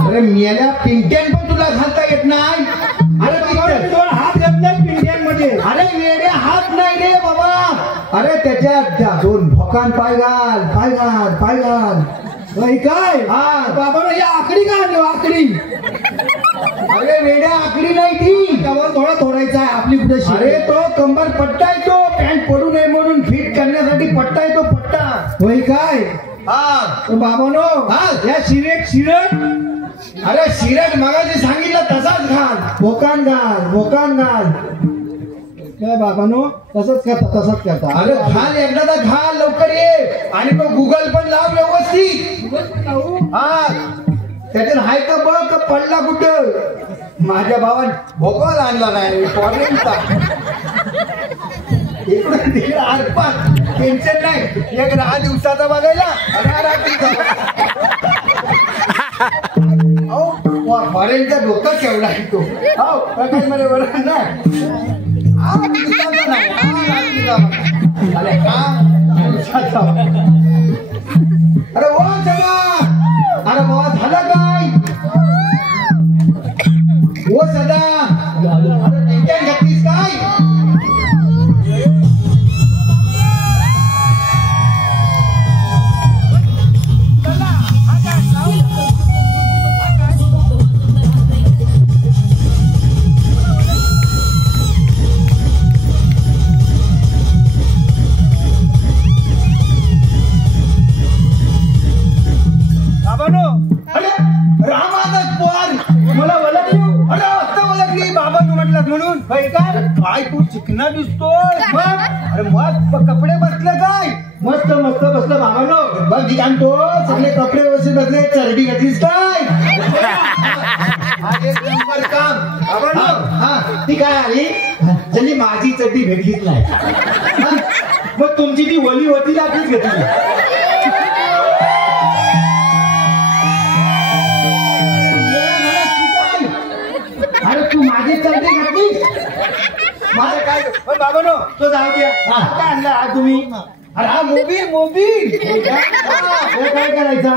अरे मेल्या पिंट्यान पण तुला घालता येत नाही. अरे 2 हात घातले पिंड्यांमध्ये. अरे वेड्या हात नाही रे बाबा. अरे त्याच्यात त्या 2 भोकान पाय घाल, पाय घाल, पाय घाल. काय? हा बाबा ही आकडी काय आणली? आकडी? अरे वेड्या आकडी नाही ती. त्यावर थोडा तोडायचा आहे आपली कुठे. अरे तो कंबर पट्टा येतो, पॅन्ट पडू नये म्हणून फिट करण्यासाठी पट्टा येतो, पट्टा. होय काय? हा बाबानो हा. या शिरट. अरे शिरट मगाशी सांगितलं तसाच घाल. भोकान घाल. काय बाबानो तसंच करता. अरे घाल एकदा तर घाल, लवकर ये. आणि तो गुगल पण लाव व्यवस्थित. हा त्याच्यात हाय का बघ, का पडला कुठं. माझ्या भावाने भोकाल आणला नाही, फॉरेनचा. इकडे तिकडे आरपार टेन्शन नाही. एक 10 दिवसाचा बघायला आणि रात्रीचा. फॉरेनचा डोकं केवढा आहे तो. हो प्रकाश मध्ये बरोबर ना. अरे ओ सदा, अरे बाबा झालं काय? ओ सदा, अरे टेन्शन घेतलीस काय? काय तू चिकना दिसतोय अरे मग कपडे बसले काय मस्त मस्त बसलं बाबांनो. बघ मी सांगतो सगळे कपडे व्यवस्थित बसले चरडी घातलीस काय हा, एक नंबर काम बाबांनो, हा ती काय आली ज्यांनी माझी चड्डी भेटलीच नाही. हा? मग तुमची ती वली होती ना तीच घेतली. अरे तू माझी चरडी घातलीस माझं काय पण बाबांनो तो जाऊ द्या. हा. काय आणला आज तुम्ही? अरे हा मोबील हे काय करायचा?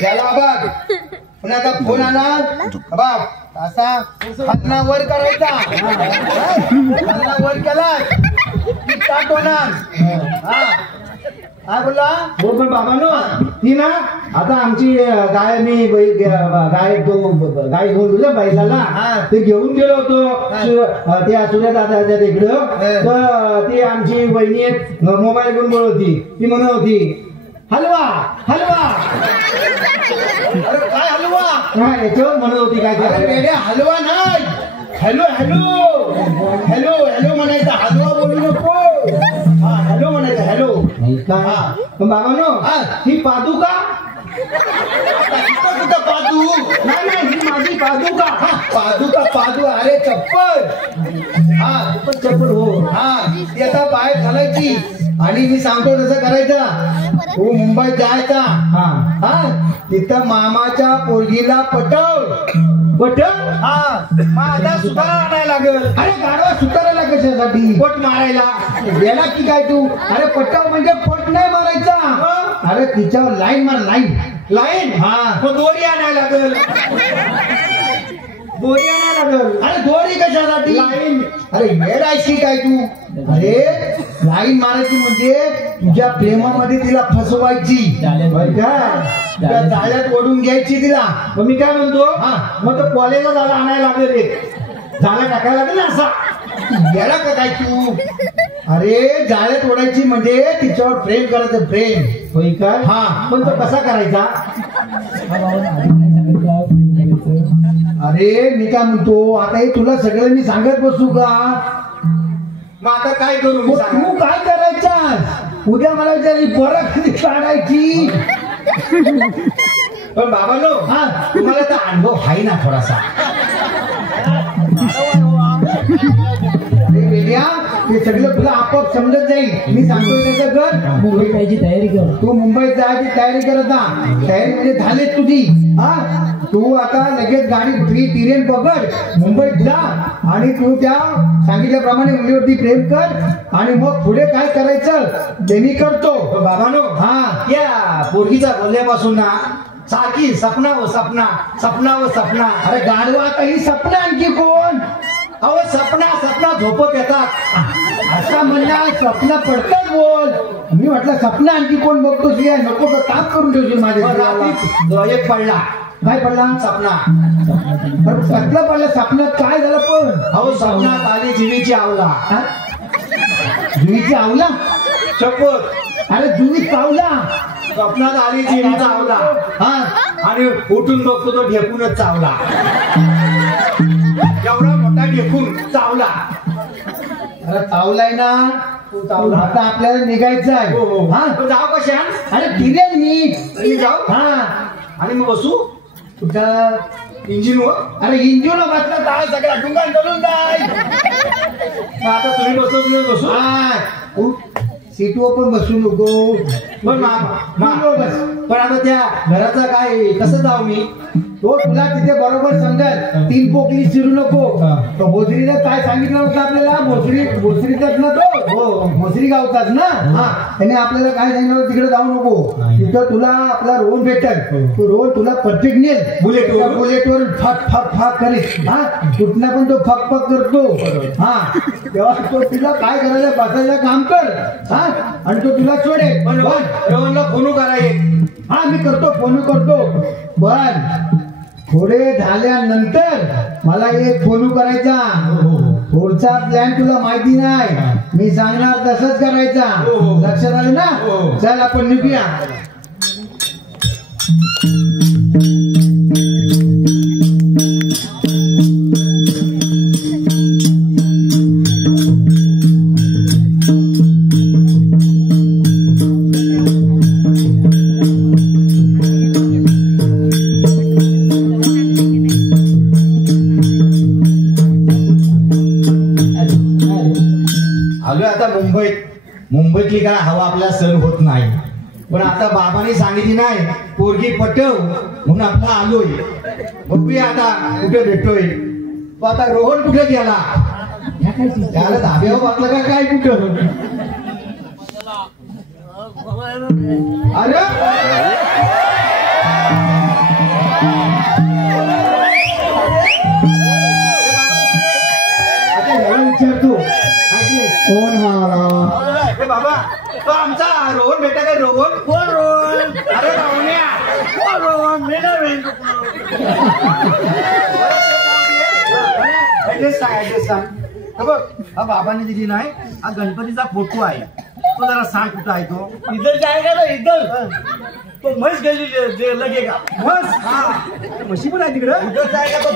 त्याला बघ पण आता फोन आला बघ असा खालना वर करायचा खालना वर केला की स्टार्ट होणार हा काय बोलला हो पण बाबांनो ती ना आता आमची गाय मी गाय घेऊन गेलो बैलाला. हा. ते घेऊन गेलो होतो त्या सूर्या दादाच्या तिकडं. हा. तर ती आमची वहिनी मोबाईल घेऊन बोलत होती. ती म्हणत होती हलवा हलवा. अरे काय हलवा हा, याच्यावर म्हणत होती काय अरे ते. वेड्या हलवा नाही हॅलो हॅलो हॅलो हॅलो म्हणायचं हलवा बोलू नको हा हॅलो म्हणायचं हॅलो हा. पण बाबांनो हा. ही पादुका कुठं पादू नाही नाही ही माझी पादुका. पादू अरे चप्पल हा चप्पल हो. हा ती आता बाहेर घालायची आणि मी सांगतो तसं करायचं तू मुंबईत जायचा हा हा तिथं मामाच्या पोरगीला पटव बटन हा माझा सुधारा आणायला लागेल. अरे गाडवा सुतारायला कशासाठी पट मारायला. गेला की काय तू अरे पटव म्हणजे पट नाही मारायचा अरे तिच्यावर लाईन मार लाईन लाईन हा मग दोरी आणायला लागेल. दोरी आणायला लागेल. अरे दोरी कशासाठी लाईन. अरे वेळ आहेस काय तू अरे लाईन मारायची म्हणजे तुझ्या प्रेमामध्ये तिला फसवायची होय काय? त्या जाळ्यात ओढून घ्यायची तिला मग मी काय म्हणतो हा. मग तो कॉलेजला जायला आणायला लागेल एक झाला टाकायला लागेल ना असा. गेला का काय तू अरे जाळ्यात ओढायची म्हणजे तिच्यावर प्रेम करायचं प्रेम होय काय? हा. पण तो कसा करायचा? अरे मी काय म्हणतो आता हे तुला सगळं मी सांगत बसू का मग आता काय करू मी मग सांगा? तू काय करायचा उद्या मला विचारली परत कधी काढायची पण बाबांनो हा. तुम्हाला तर अनुभव आहे ना थोडासा. अरे वेड्या ते सगळं तुला आपोआप समजत जाईल मी सांगतोय तसं कर मुंबईत जायची तयारी कर. तू मुंबईत जायची तयारी करत ना तयारी म्हणजे झालीच तुझी हा तू आता लगेच गाडी ट्रेन पकड मुंबईत जा आणि तू त्या सांगितल्याप्रमाणे मुलीवरती प्रेम कर आणि मग पुढे काय करायचं ते मी करतो पण बाबांनो हा या पोरगीचा बोलल्यापासून ना सारखी सपना व सपना सपना व सपना. अरे गाडवा आता ही सपना आणखी कोण अहो सपना सपना झोपत येतात. असा म्हणला स्वप्न पडतात बोल मी म्हटलं स्वप्न आणखी कोण बघतोस या नको तर ताप करून ठेवशील माझ्या मग जीवाला. रात्रीच एक पडला काय पडला सपना. अरे कसलं पडलं स्वप्नात काय झालं पण अहो स्वप्नात आली जीवीची आवला. हा? जुईची आवला शपथ अरे जुई चावला स्वप्नात आली जीवीचा आवला. हा आणि उठून बघतो तो ढेकूनच चावला. एवढा मोठा ढेकून चावला. अरे चावलाय ना तू चावला. आता आपल्याला निघायचं आहे हो हो हा तो जाऊ कशा अरे फिरेल मी मी जाऊ हा आणि मग बसू कुठं इंजिन वर. अरे इंजिन बसला काय सगळ्या डुंगान चलून जाय मग आता तुम्ही बसलो तुम्ही बसू. हा सीटवर पण बसू नको पण बस पण आता त्या घराचा काय कसं जाऊ मी? तो तुला तिथे बरोबर समजत 3 पोकली चिरू नको तो भोसरीने काय सांगितलं होतं आपल्याला भोसरीचाच ना तो हो भोसरी गावचाच ना हा त्याने आपल्याला काय सांगितलं तिकडे जाऊ नको तिथं तुला आपला रोड भेटल तो रोड तुला परफेक्ट नेल बुलेटवर फक फक फक करेल हा कुठला पण तो फक फक करतो हा तेव्हा तो तुला काय करायला बसायला काम कर हा आणि तो तुला सोडेल पण रोहनला फोन करा एक. हा मी करतो फोन करतो बर थोडे झाल्यानंतर मला एक फोन करायचा पुढचा प्लॅन तुला माहिती नाही मी सांगणार तसंच करायचा लक्षात आलं ना चल आपण निघूया म्हटली का हवा आपला सण होत नाही. पण आता बाबाने सांगितली नाही पोरगी पटव म्हणून आपला आलोय. बघूया आता कुठे भेटतोय. आता रोहन कुठे गेला त्याला धाब्यावर वाटलं का काय कुठं. अरे आता याला विचारतो कोण हा बाबा. तो आमचा रोहन भेटा काय. रोहन कोण रोहन. अरे रोहन्या कोण रोहन. ऍड्रेस सांग. बघ हा बाबांनी दिली नाही. हा गणपतीचा फोटो आहे. तो जरा सांग कुठं आहे तो. इधर जाएगा ना इधर तो म्हैस गेली लगेगा. बस हा म्हशी पण आहे तिकडं. इधर जाएगा तो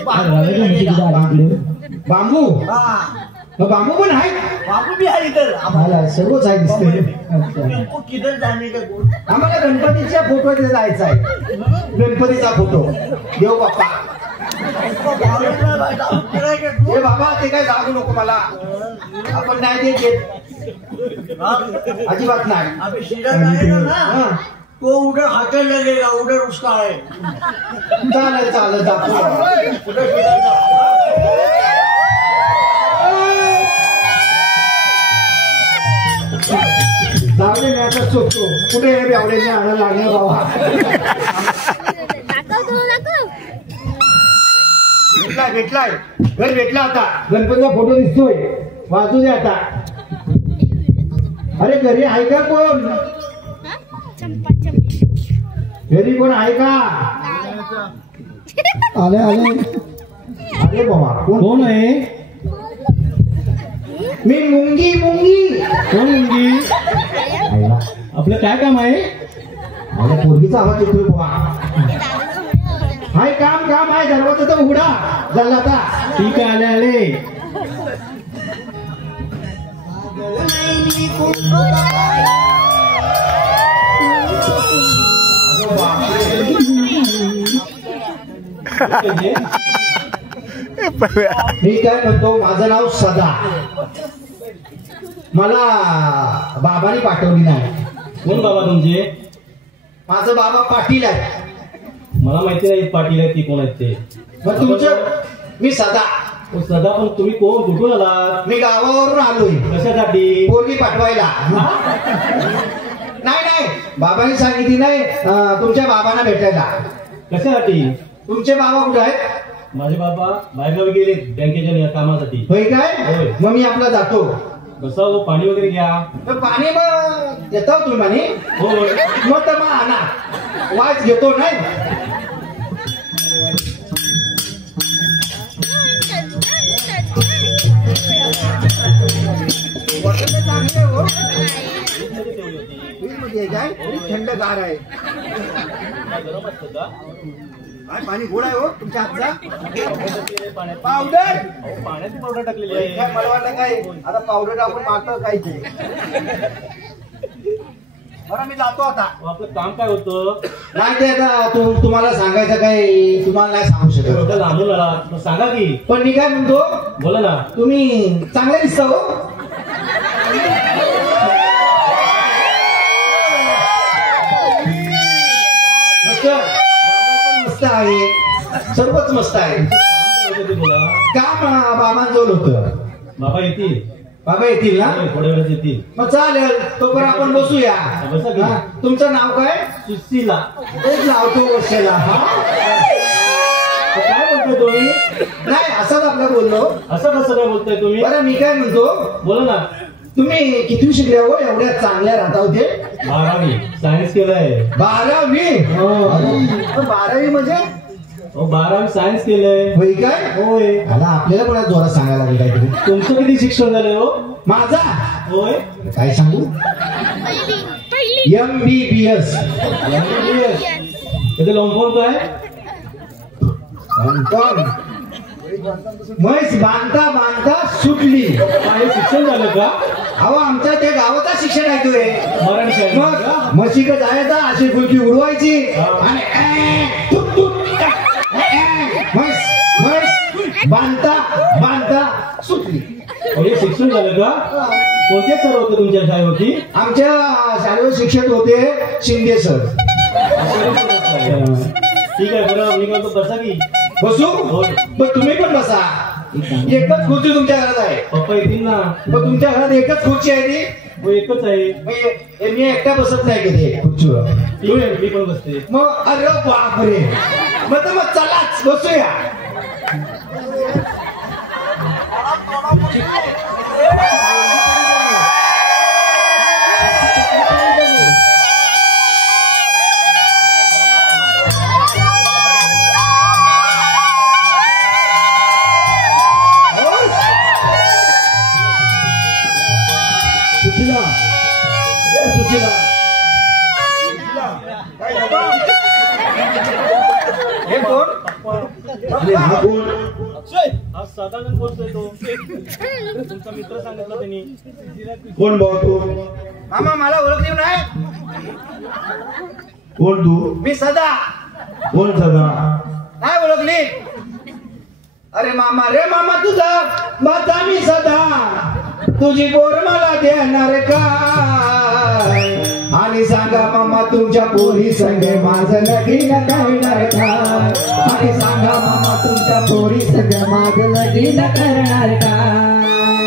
बांबू हाँ बांबू पण आहे. बाबू भी है इधर. आम्हाला सर्वच आहे दिसते. तुमको किधर जाने का बोल. आम्हाला गणपतीच्या फोटोमध्ये जायचं आहे. गणपतीचा फोटो देव बाप्पा. हे बाबा ते काय सांगू नको मला. आपण नाही देत अजिबात नाही. अभी सीधा जाएगा ना हा. तो उधर हाथे लगेगा. उधर उसका है. चालेल चालेल जातो. उधर सीधा जा. जाऊ दे मी आता चोखतो. कुठे हे आवडेल आणायला लागलं बाबा. भेटलाय घर भेटला. आता गणपतीचा फोटो दिसतोय. वाजू दे आता. अरे घरी आहे का कोण. घरी कोण आहे का. आले आले अरे बाबा कोण आहे. मी मुंगी मुंगी. कोण मुलगी. आपलं काय काम आहे. माझ्या पोरगीचा आवाज येतोय बाबा. हाय काम काम आहे. दरवाजा तर उघडा झाला आता. ठीक आहे आले आले. मी काय म्हणतो माझं नाव सदा. मला बाबांनी पाठवली नाही. कोण बाबा तुमचे. माझं बाबा पाटील आहे. मला माहिती नाही पाटील आहेत ती कोण आहेत ते. मग तुमचं. मी सदा. सदा पण तुम्ही कोण कुठून आला. मी गावावरून आलोय. कशासाठी. पोरगी पाठवायला. नाही नाही बाबांनी सांगितली नाही तुमच्या बाबांना भेटायला. कशासाठी. तुमचे बाबा कुठे आहेत. माझे बाबा बाहेरगावी गेले बँकेच्या कामासाठी. होय काय. होय. मग मी आपला जातो. कसं हो पाणी वगैरे घ्या. तर पाणी मग देता तुम्ही पाणी. हो मग तर मग आणा. वाच घेतो नाही. थंडगार आहे. काय पाणी गोड आहे हो तुमच्या हातचा. पावडर. पाण्याची पावडर टाकलेली काय आहे. मला वाटलं काय आता पावडर आपण मारतो काय ते. बरं मी जातो आता. आपलं काम काय होतं. नाही ते आता तुम्हाला सांगायचं काही तुम्हाला नाही सांगू शकत. लांबून आला मग सांगा की. पण मी काय म्हणतो बोला ना. तुम्ही चांगले दिसता हो. मस्त मस्त आहे. सर्वच मस्त आहे. बोला. काम बाबांजवळ होतं. बाबा येतील. बाबा येतील ना. थोड्या वेळात येतील. मग चालेल तोपर्यंत आपण बसूया. बसा की. हा, तुमचं नाव काय. सुशीला. तेच लावतो वर्षाला. हा काय बोलतोय तुम्ही. नाही असंच आपलं बोललो. असं कसं काय बोलताय तुम्ही. बरं मी काय म्हणतो बोला ना. तुम्ही किती शिकल्या हो एवढ्या चांगल्या राहता होते. 12वी सायन्स केलंय. 12वी. हो. 12वी म्हणजे 12वी सायन्स केलंय. होय काय. होय. आता आपल्याला पण जोरात सांगायला लागेल काहीतरी. तुमचं किती शिक्षण झालंय हो. माझा होय. काय सांगू. MBBS. त्याचं लॉंगफॉर्म काय. म्हैस बांधता बांधता सुटली. काय शिक्षण झालं का. अहो आमच्या त्या गावाचा शिक्षण ऐकतोय. मराठी शाळेत मग का? म्हशीक जायचा अशी फुलकी उडवायची आणि म्हैस म्हैस बांधता बांधता सुटली. हे शिक्षण झालं का. कोणते सर होते तुमच्या शाळेवरती? आमच्या शाळेवर शिक्षक होते शिंदे सर. ठीक आहे बरं मी म्हणतो बसा की. बसू होय. पण तुम्ही पण बसा. एकच खुर्ची तुमच्या घरात आहे. पप्पा येतील ना. पण तुमच्या घरात एकच खुर्ची आहे ती. हो एकच आहे. मी एकटा बसत नाही कधी खुर्चीवर. ठीक आहे मी पण बसते. मग अरे बापरे. मग चलाच बसूया. सुशीला सुशीला हे कोण? अरे हा कोण? आज साधारण बोलतोय तो. तुमचा मित्र सांगितलं त्यांनी. कोण भाऊ तू? मामा मला ओळखली नाही. कोण तू? मी सदा. कोण सदा? नाही ओळखली? अरे मामा रे मामा तुझा माझा मी सदा. तुझी बोर मला देणार काय? आणि सांगा मामा तुमच्या पोरी संगे माझं लगीन करणार काय? आणि सांगा मामा तुमच्या पोरी संगे माझं लगीन करणार काय?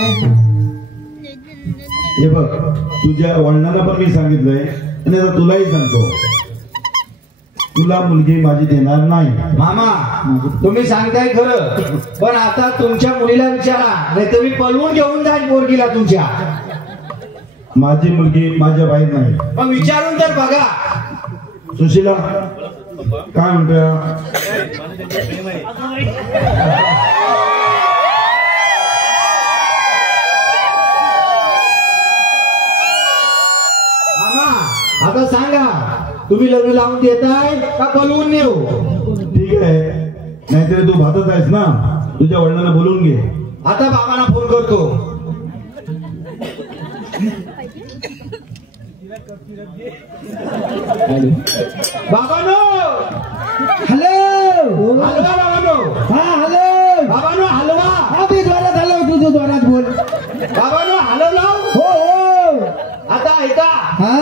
हे बघ तुझ्या वडिलांना पण मी सांगितलंय आणि आता तुलाही सांगतो, तुला मुलगी माझी देणार नाही. मामा तुम्ही सांगताय खरं, पण आता तुमच्या मुलीला विचारा, नाही तर मी पळवून घेऊन जाईल पोरगीला तुमच्या. माझी मुलगी माझ्या बाहेर नाही. मग विचारून तर बघा. सुशीला काय म्हणतोय? मामा आता सांगा, तुम्ही लग्न लावून देताय का पळवून नेऊ? ठीक आहे, नाहीतरी तू भातच आहेस ना, तुझ्या वडिलांना बोलून घे. आता बाबांना फोन करतो. बाबानो हॅलो. हलवा बाबानो. हा हॅलो. बाबानो हलवा. हा मी जोरात आलो, तुझं जोरात बोल. बाबानो हलवला. हो हो. आता ऐका, हा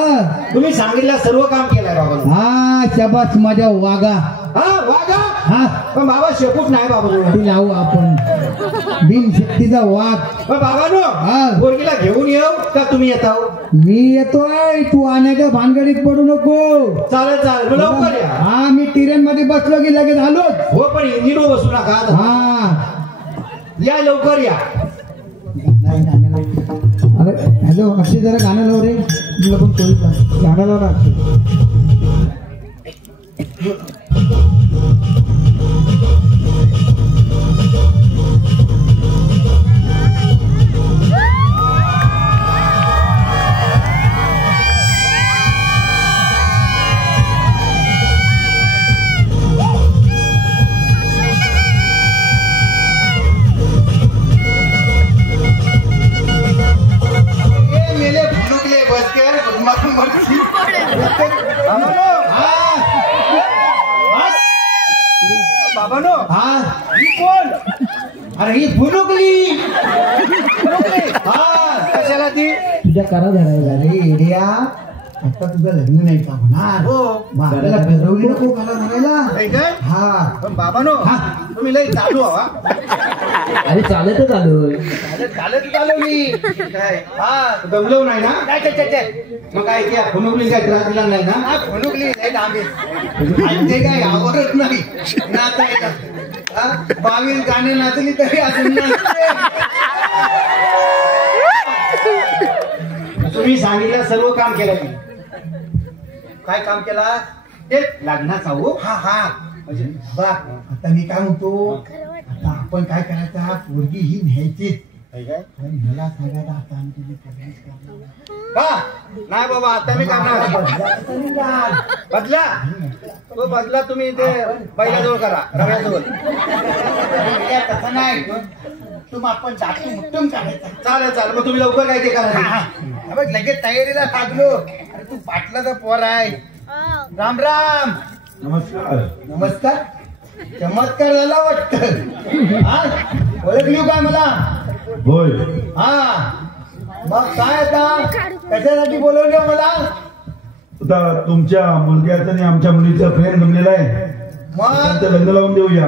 तुम्ही सांगितलं सर्व काम केलंय बाबानो. हा शाबास माझ्या वागा. हा वागा. हा पण बाबा शेपूट नाही बाबा. ती लावू आपण बिन शक्तीचा वाघ. पण बाबानो हा. पोरगीला घेऊन येऊ का तुम्ही येता? मी येतोय, तू आण्याच्या भानगडीत पडू नको. चालेल चालेल, मग लवकर या. हा मी ट्रेन मध्ये बसलो की लगेच आलोच. हो पण इंजिनवर बसू नका आता. हा या लवकर या. अरे हॅलो अक्षय, जरा गाणं लाव रे. तुला पण कोणी गाणं लाव ना अक्षय. बाबानो हा ही कोण? अरे ही फुनुकली. हा कशाला ती? तुझ्या करा धरायला रे एडिया. आता तुझं लग्न नाही का होणार? हो. मग आपल्याला फिरवली नको करा धरायला. नाही काय? हा पण बाबानो हा. तुम्ही लई चालू हवा. अरे चालतच आलोय. चालवली काय? हा दमलो नाही ना? मग काय त्या फुनुकली काय त्रास दिला नाही ना? फुनुकली ते काय आवडत नाही नाचायला. 22 गाणे नाचली तरी अजून नाचते. तुम्ही सांगितलं सर्व काम केलं मी. काय काम केला? ते लग्नाचा. हो हा हा म्हणजे बघ आता मी काय म्हणतो, आता आपण काय करायचं, पोरगी ही न्यायचीच. मला सांगायला आता आम्ही तुझी प्रवेश करणार का? नाही बाबा आता मी करणार. बदला तो बदला तुम्ही ते बैलाजवळ करा, रव्याजवळ. तसं नाही, तुम आपण जातो मुट्टून काढायचा. चालेल चालेल, मग तुम्ही लवकर काय ते करा. बघ लगेच तयारीला लागलो. अरे तू पाटलाचा पोर आहे. राम राम. नमस्कार. नमस्कार. चमत्कार झाला वाटत. ओळख लिहू काय मला? होय. हा मग काय आता कशासाठी बोलवलं मला? आता तुमच्या मुलग्याचं आणि आमच्या मुलीचं प्रेम जमलेलं आहे, मग त्यांचं लग्न लावून देऊया.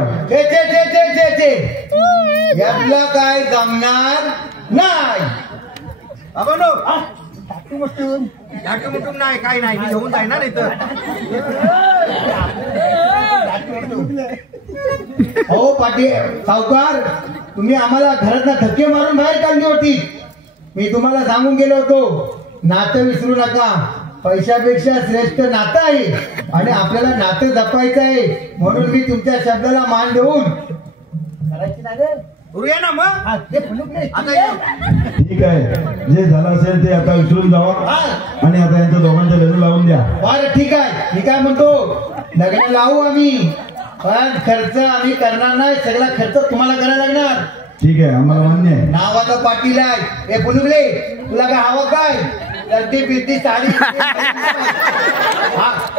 यातला काय जमणार नाही. नाही काय नाही, मी घेऊन जाईना नाही तर. हो पाटील सावकार, तुम्ही आम्हाला घरात धक्के मारून बाहेर काढली होती. मी तुम्हाला सांगून गेलो होतो, नातं विसरू नका. पैशापेक्षा श्रेष्ठ नातं आहे आणि आपल्याला नातं जपायचं आहे. म्हणून मी तुमच्या शब्दाला मान देऊन करायची ना रे. करूया ना मग. ठीक आहे, जे झालं असेल ते आता विसरून जावा आणि आता यांचं दोघांचं लग्न लावून द्या. बरं ठीक आहे, मी काय म्हणतो, लग्न लावू आम्ही, पण खर्च आम्ही करणार नाही. सगळा खर्च तुम्हाला करायला लागणार. ठीक आहे, आम्हाला मान्य आहे. नावाचा पाटील आहे. हे पुनुगले, तुला काय हवं काय? गर्दी बिर्दी साडी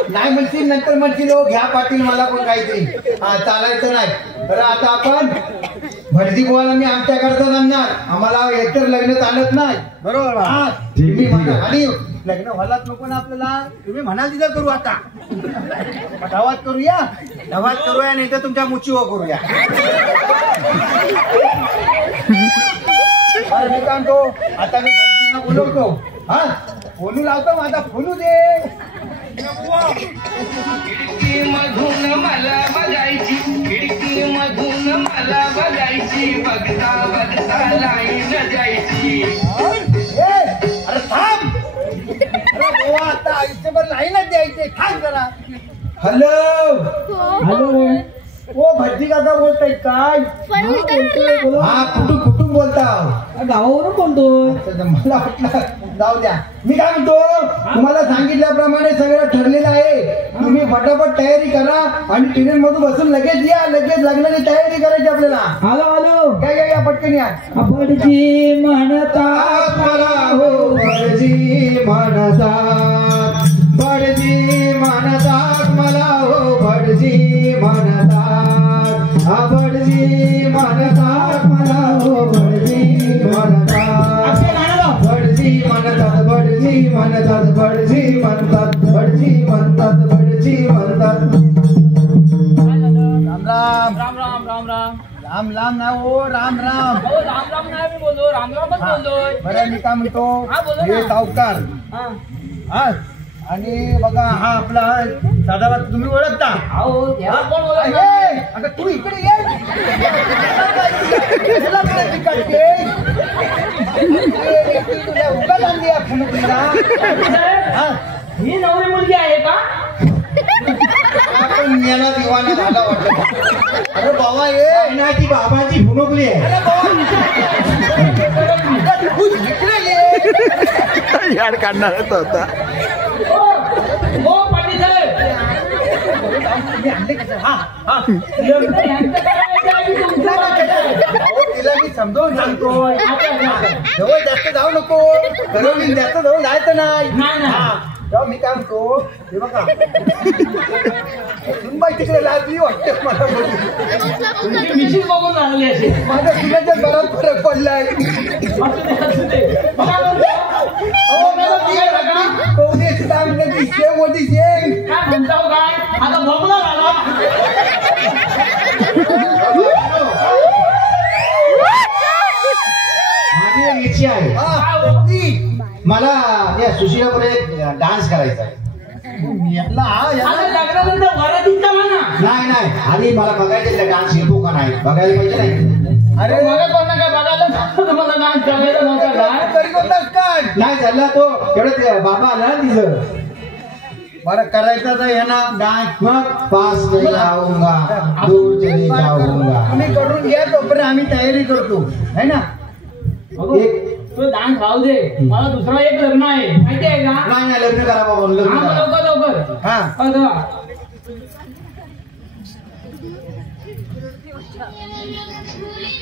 नाही म्हणशील, नंतर म्हणशील हो घ्या पाटील मला पण काहीतरी. चालायचं नाही. बरं आता आपण भटजी बोवाला मी आमच्याकडचं जमणार. आम्हाला एकतर लग्न चालत नाही. बरोबर बा. तुम्ही म्हणा. आणि लग्न व्हायलाच नको ना आपल्याला. तुम्ही म्हणाल तिथं करू आता. गावात करूया. गावात करूया नाही तर तुमच्या मुचीवर करूया. बरं मी काय म्हणतो, आता मी भटजींना बोलवतो. हा फोनू लावतो, माझा फोनू दे. खिडकीमधून मला बघायची, खिडकीमधून मला बघायची, बघता बघता लाईन जायची. अरे थांब. अरे गोवा आता आयुष्यभर लाईनच द्यायचे. थांब जरा. हॅलो. ओ भटजी काका बोलताय काय? हा कुठून बोलता? गावावरून बोलतोय. मला वाटलं जाऊ द्या. मी काय म्हणतो, तुम्हाला सांगितल्याप्रमाणे सगळं ठरलेलं आहे. तुम्ही फटाफट तयारी करा आणि ट्रेन मधून बसून लगेच या. लगेच लग्नाची तयारी करायची आपल्याला. हॅलो या पटकन या. भटजी म्हणतात मला हो भटजी म्हणतात, भटजी म्हणतात मला हो भटजी म्हणतात, भटजी म्हणतात मला हो भटजी म्हणतात, भटजी म्हणतात, भटजी म्हणतात, भटजी म्हणतात, भटजी म्हणतात, भटजी म्हणतात. राम राम राम राम राम राम. राम राम ना हो राम राम. राम राम नाही मी बोलतो, राम रामच बोलतोय. बरं मी काय म्हणतो, हा, बोला ना. हे सावकार हा आणि बघा हा आपला दादाला तुम्ही ओळखता. अहो त्याला कोण बोलत अरे, नाही. अगं तू इकडे ये. त्याला काय बिघडते? तुला उगाच आणली आहे फुनकुलीला. हा, ही नवरी मुलगी आहे का? आपण याला दिवाना झाला वाटतं. अरे बाबा ये नाही ती बाबाची फुनकली आहे. अरे बाबा तू इकडे ये. याड काढणार होता. हो पाटील साहेब. मी आणले कसं? हा हा लग्न यांचं करायचं आहे की तुमचं करायचं? अहो, तिला मी समजावून सांगतो. जवळ जास्त जाऊ नको. घरून जास्त जवळ जायचं नाही. नाही. हा, तेव्हा मी काय म्हणतो, हे बघा सुनबाई तिकडे लागली वाटते मला. तुमची मिशीन बघून आलेली असेल. माझ्या सुनाच्या बराच फरक पडलाय. असू दे. काय म्हणतो? अहो, मला ती लागली. कोणी सांगितलं ती शेव होती शेव. काय म्हणताव काय? आता बघला झाला. माझी एक इच्छा आहे. हा, होती. मला या सुशिलापुढे डान्स करायचा आहे. याला आता लग्नानंतर वरातीचा म्हणा. नाही आधी मला बघायचं डान्स येतो का नाही बघायला पाहिजे नाही. अरे मला कोण काय बघायला तुम्हाला डान्स करायला नव्हता काय? तरी बोलतास काय? नाही झाला तो एवढं बाबा आला ना तिथं. बरं करायचं आहे ना डान्स. मग पास नहीं आऊंगा दूर चले जाऊंगा. तुम्ही करून घ्या, तोपर्यंत आम्ही तयारी करतो है ना. तो डान्स राहू दे. मला दुसरा एक लग्न आहे माहिती आहे का? नाही लग्न करा बाबा लग्न हा, करा. लवकर. हा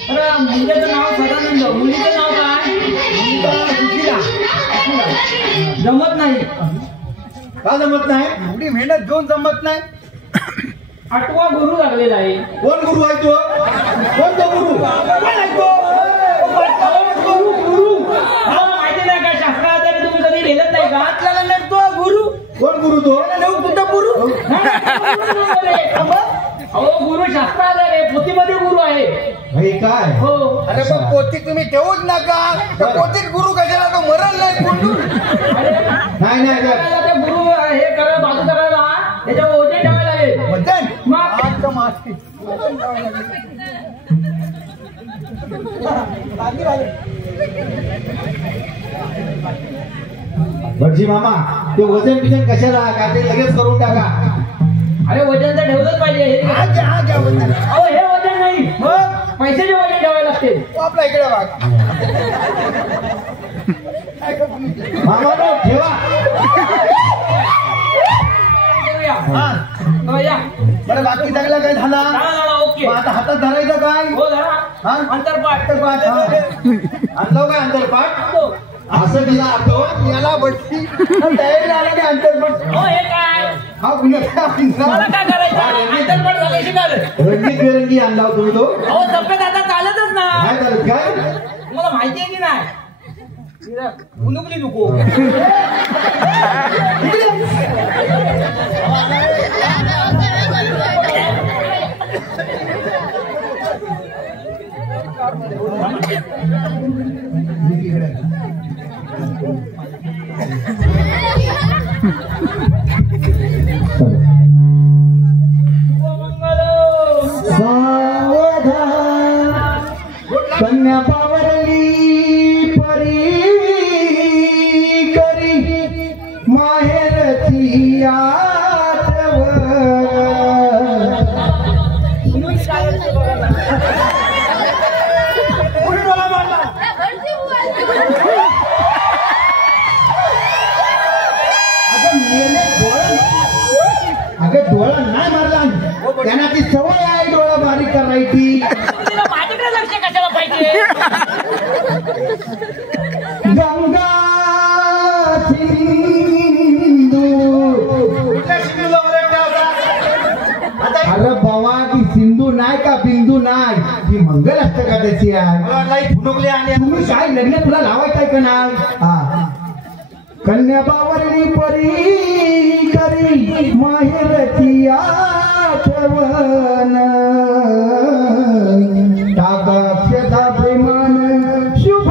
अरे मुलीचं नाव सदानंद. मुलीचं नाव काय? जमत नाही. का जमत नाही? एवढी मेहनत घेऊन जमत नाही. 8वा गुरु लागलेला आहे. कोण गुरु आहे तो? कोण तो गुरु? गुरु माहिती नाही गावातला नटतो गुरु. कोण गुरु तो? नऊ कुठं गुरु? अहो गुरु शास्त्राला रे, पोथीमध्ये गुरु आहे. भाई काय? हो. अरे पण पोती तुम्ही ठेवूच नका. त्या पोतीत गुरु कशाला? तो मरण नाही कोंडून. नाही नाही ते गुरु हे करा, बाजू करायला त्याच्यावर ओझे ठेवायला लागेल. वजन मग आता मास्ती भटजी मामा ते वजन बिजन कशाला? का ते लगेच करून टाका. अरे वजन तर ठेवलंच पाहिजे. हे हा घ्या वजन. अहो हे वजन नाही, मग पैशाचे वजन ठेवायला लागते. तो आपला इकडे वाग. मामा नो ठेवा. या बरं बाकी सगळं काय झाला? ओके. मग आता हातात धरायचं काय? हो धरा. हा? अंतरपाठ. अंतरपाठ, हा. आणलो काय अंतरपाठ? हो. असं दिला तो याला बसली तयारी आला की अंतरपाठ. हो हे काय? हा पुन्हा काय मला आणला? काय करायचं? अंतरपाठ झालं शिकायला. रंगीत बेरंगी आणला होता तुम्ही तो. अहो सफेद आता चालतच ना. काय झालं काय? तुम्हाला माहिती आहे की नाही? उनुकली नको. कन्या पावरली परी करी माहेरची आठवण. अगं डोळा नाही मारला, त्यांना ती सवय आहे डोळा बारीक करायची. माझ्याकडे लक्ष कशाला पाहिजे? गंगा सिंधू. अरे बाबा ती सिंधू नाही का बिंदू नाही, ती मंगल अष्टकाची आहे. तुम्ही काय लग्न तुला लावायचंय का नाही? हा. कन्या बावरली परी करी माहेरची आठवण. टाकाक्षता प्रेमान शुभ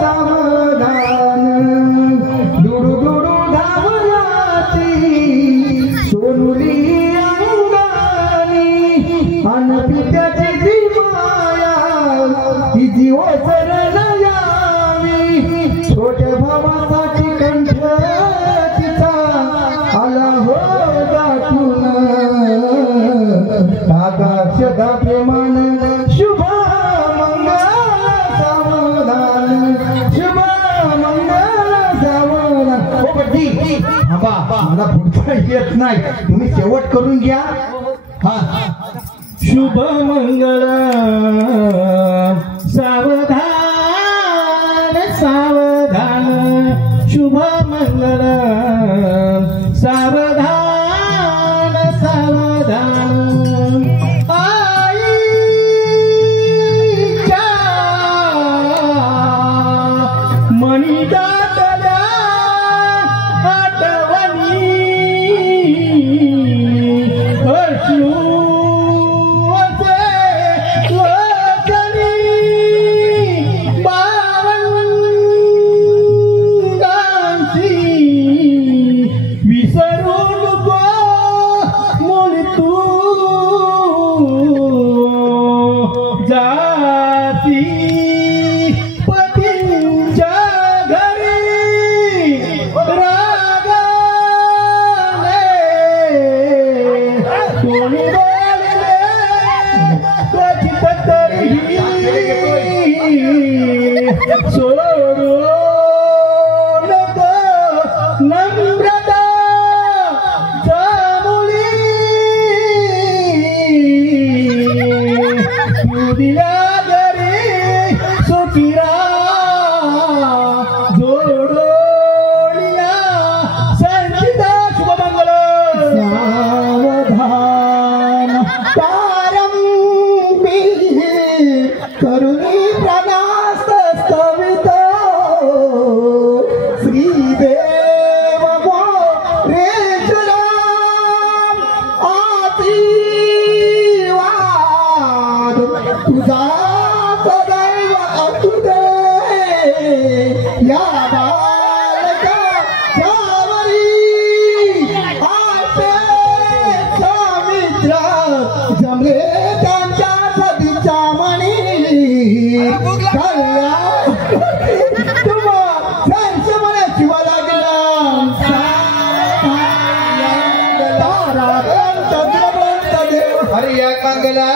सावधान. दुडू दुडू धावयाची सोनुली अंगानी. अनपित्याची जी माया ती जीव सरळ यावी. छोट्या भावासाठी कंठ तिचा आला हो दाटून. टाकाक्षता प्रेमान शुभ मंगल सावधान. शुभ मंगल सावधान. हो बड्डी बाबा मला पुढचा येत नाही, तुम्ही शेवट करून घ्या. हा. शुभ मंगल सावधान सावधान. शुभ मंगल सावधान सावधान. आईच्या मणी दाटल्या आठवणी. अश्रू विसरून तुझा सदैव असू दे या बालकाच्यावरी आशेचा मित्र जमले त्यांच्या सदीच्या मणी तुम्हा त्यांच्या मला शिवा लागला अरे या कांगला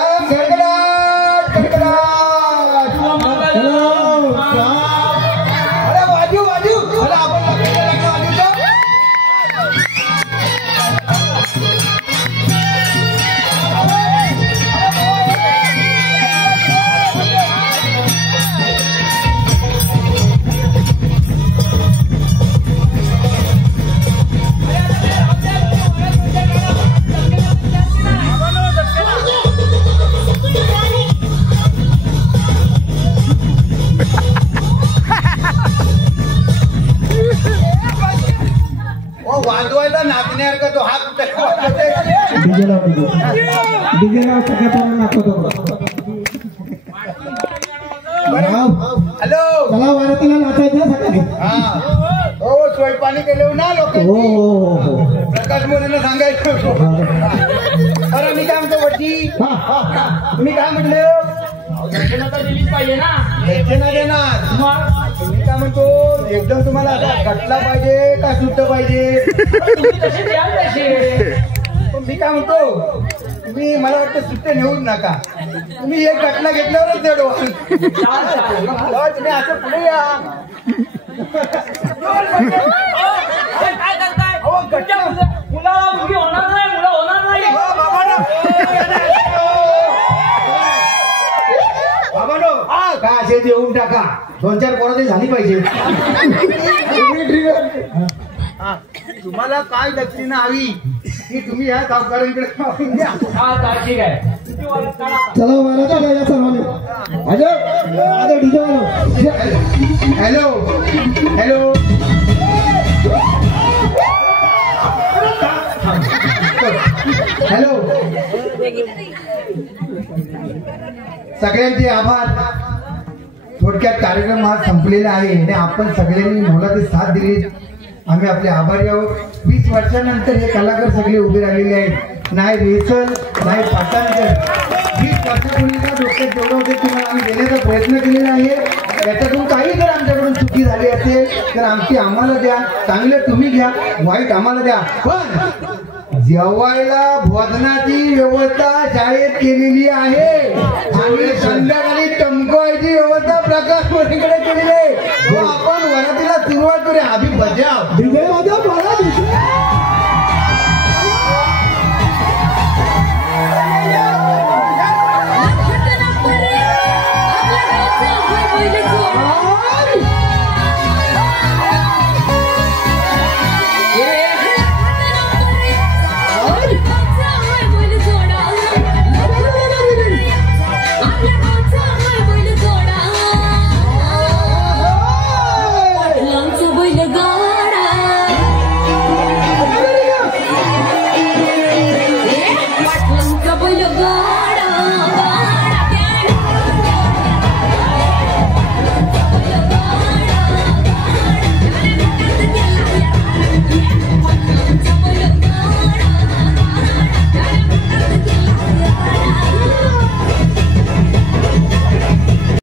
वाजवायला नाचण्यासारखा तो हात हॅलो मला वारतीला नाचायचं सकाळी हो स्वयंपाणी केले ना लोक प्रकाश मोरेनं सांगायचं अरे मी काय म्हणतो वरती तुम्ही काय म्हटले दिलीच पाहिजे ना दक्षिणा देणार मी काय म्हणतो एकदम तुम्हाला आता कटला पाहिजे का सुट्ट पाहिजे तुम्ही तसे द्याल तसे मी काय म्हणतो तुम्ही मला वाटतं सुट्टे नेऊच नका तुम्ही एक गटला घेतल्यावरच देडो तुम्ही असं पुढे या काय करताय मुलाला मुलगी होणार नाही मुलं होणार नाही बाबानो काय असे देऊन टाका 2-4 पोरं झाली पाहिजे तुम्हाला काय दक्षिणा हवी की तुम्ही या गावकऱ्यांकडे मागून द्या ठीक आहे चला मला हॅलो हॅलो हॅलो सगळ्यांचे आभार थोडक्यात कार्यक्रम आज संपलेला आहे आणि आपण सगळ्यांनी मोलाची साथ दिली आम्ही आपले आभारी आहोत 20 वर्षानंतर हे कलाकार सगळे उभे राहिलेले आहेत नाही रेसल नाही पाठांतर 20 वर्षापूर्वीचा डोक्यात जेवढं होते तुम्हाला आम्ही देण्याचा प्रयत्न केलेला आहे याच्यातून काही जर आमच्याकडून चुकी झाली असेल तर आमची आम्हाला द्या चांगले तुम्ही घ्या वाईट आम्हाला द्या पण जेवायला भोजनाची व्यवस्था शाळेत केलेली आहे आणि संध्याकाळी टमकवायची व्यवस्था प्रकाश मोरेकडे केलेली आहे आपण वरातीला सुरुवात करूया आम्ही बजाव बैल गाडा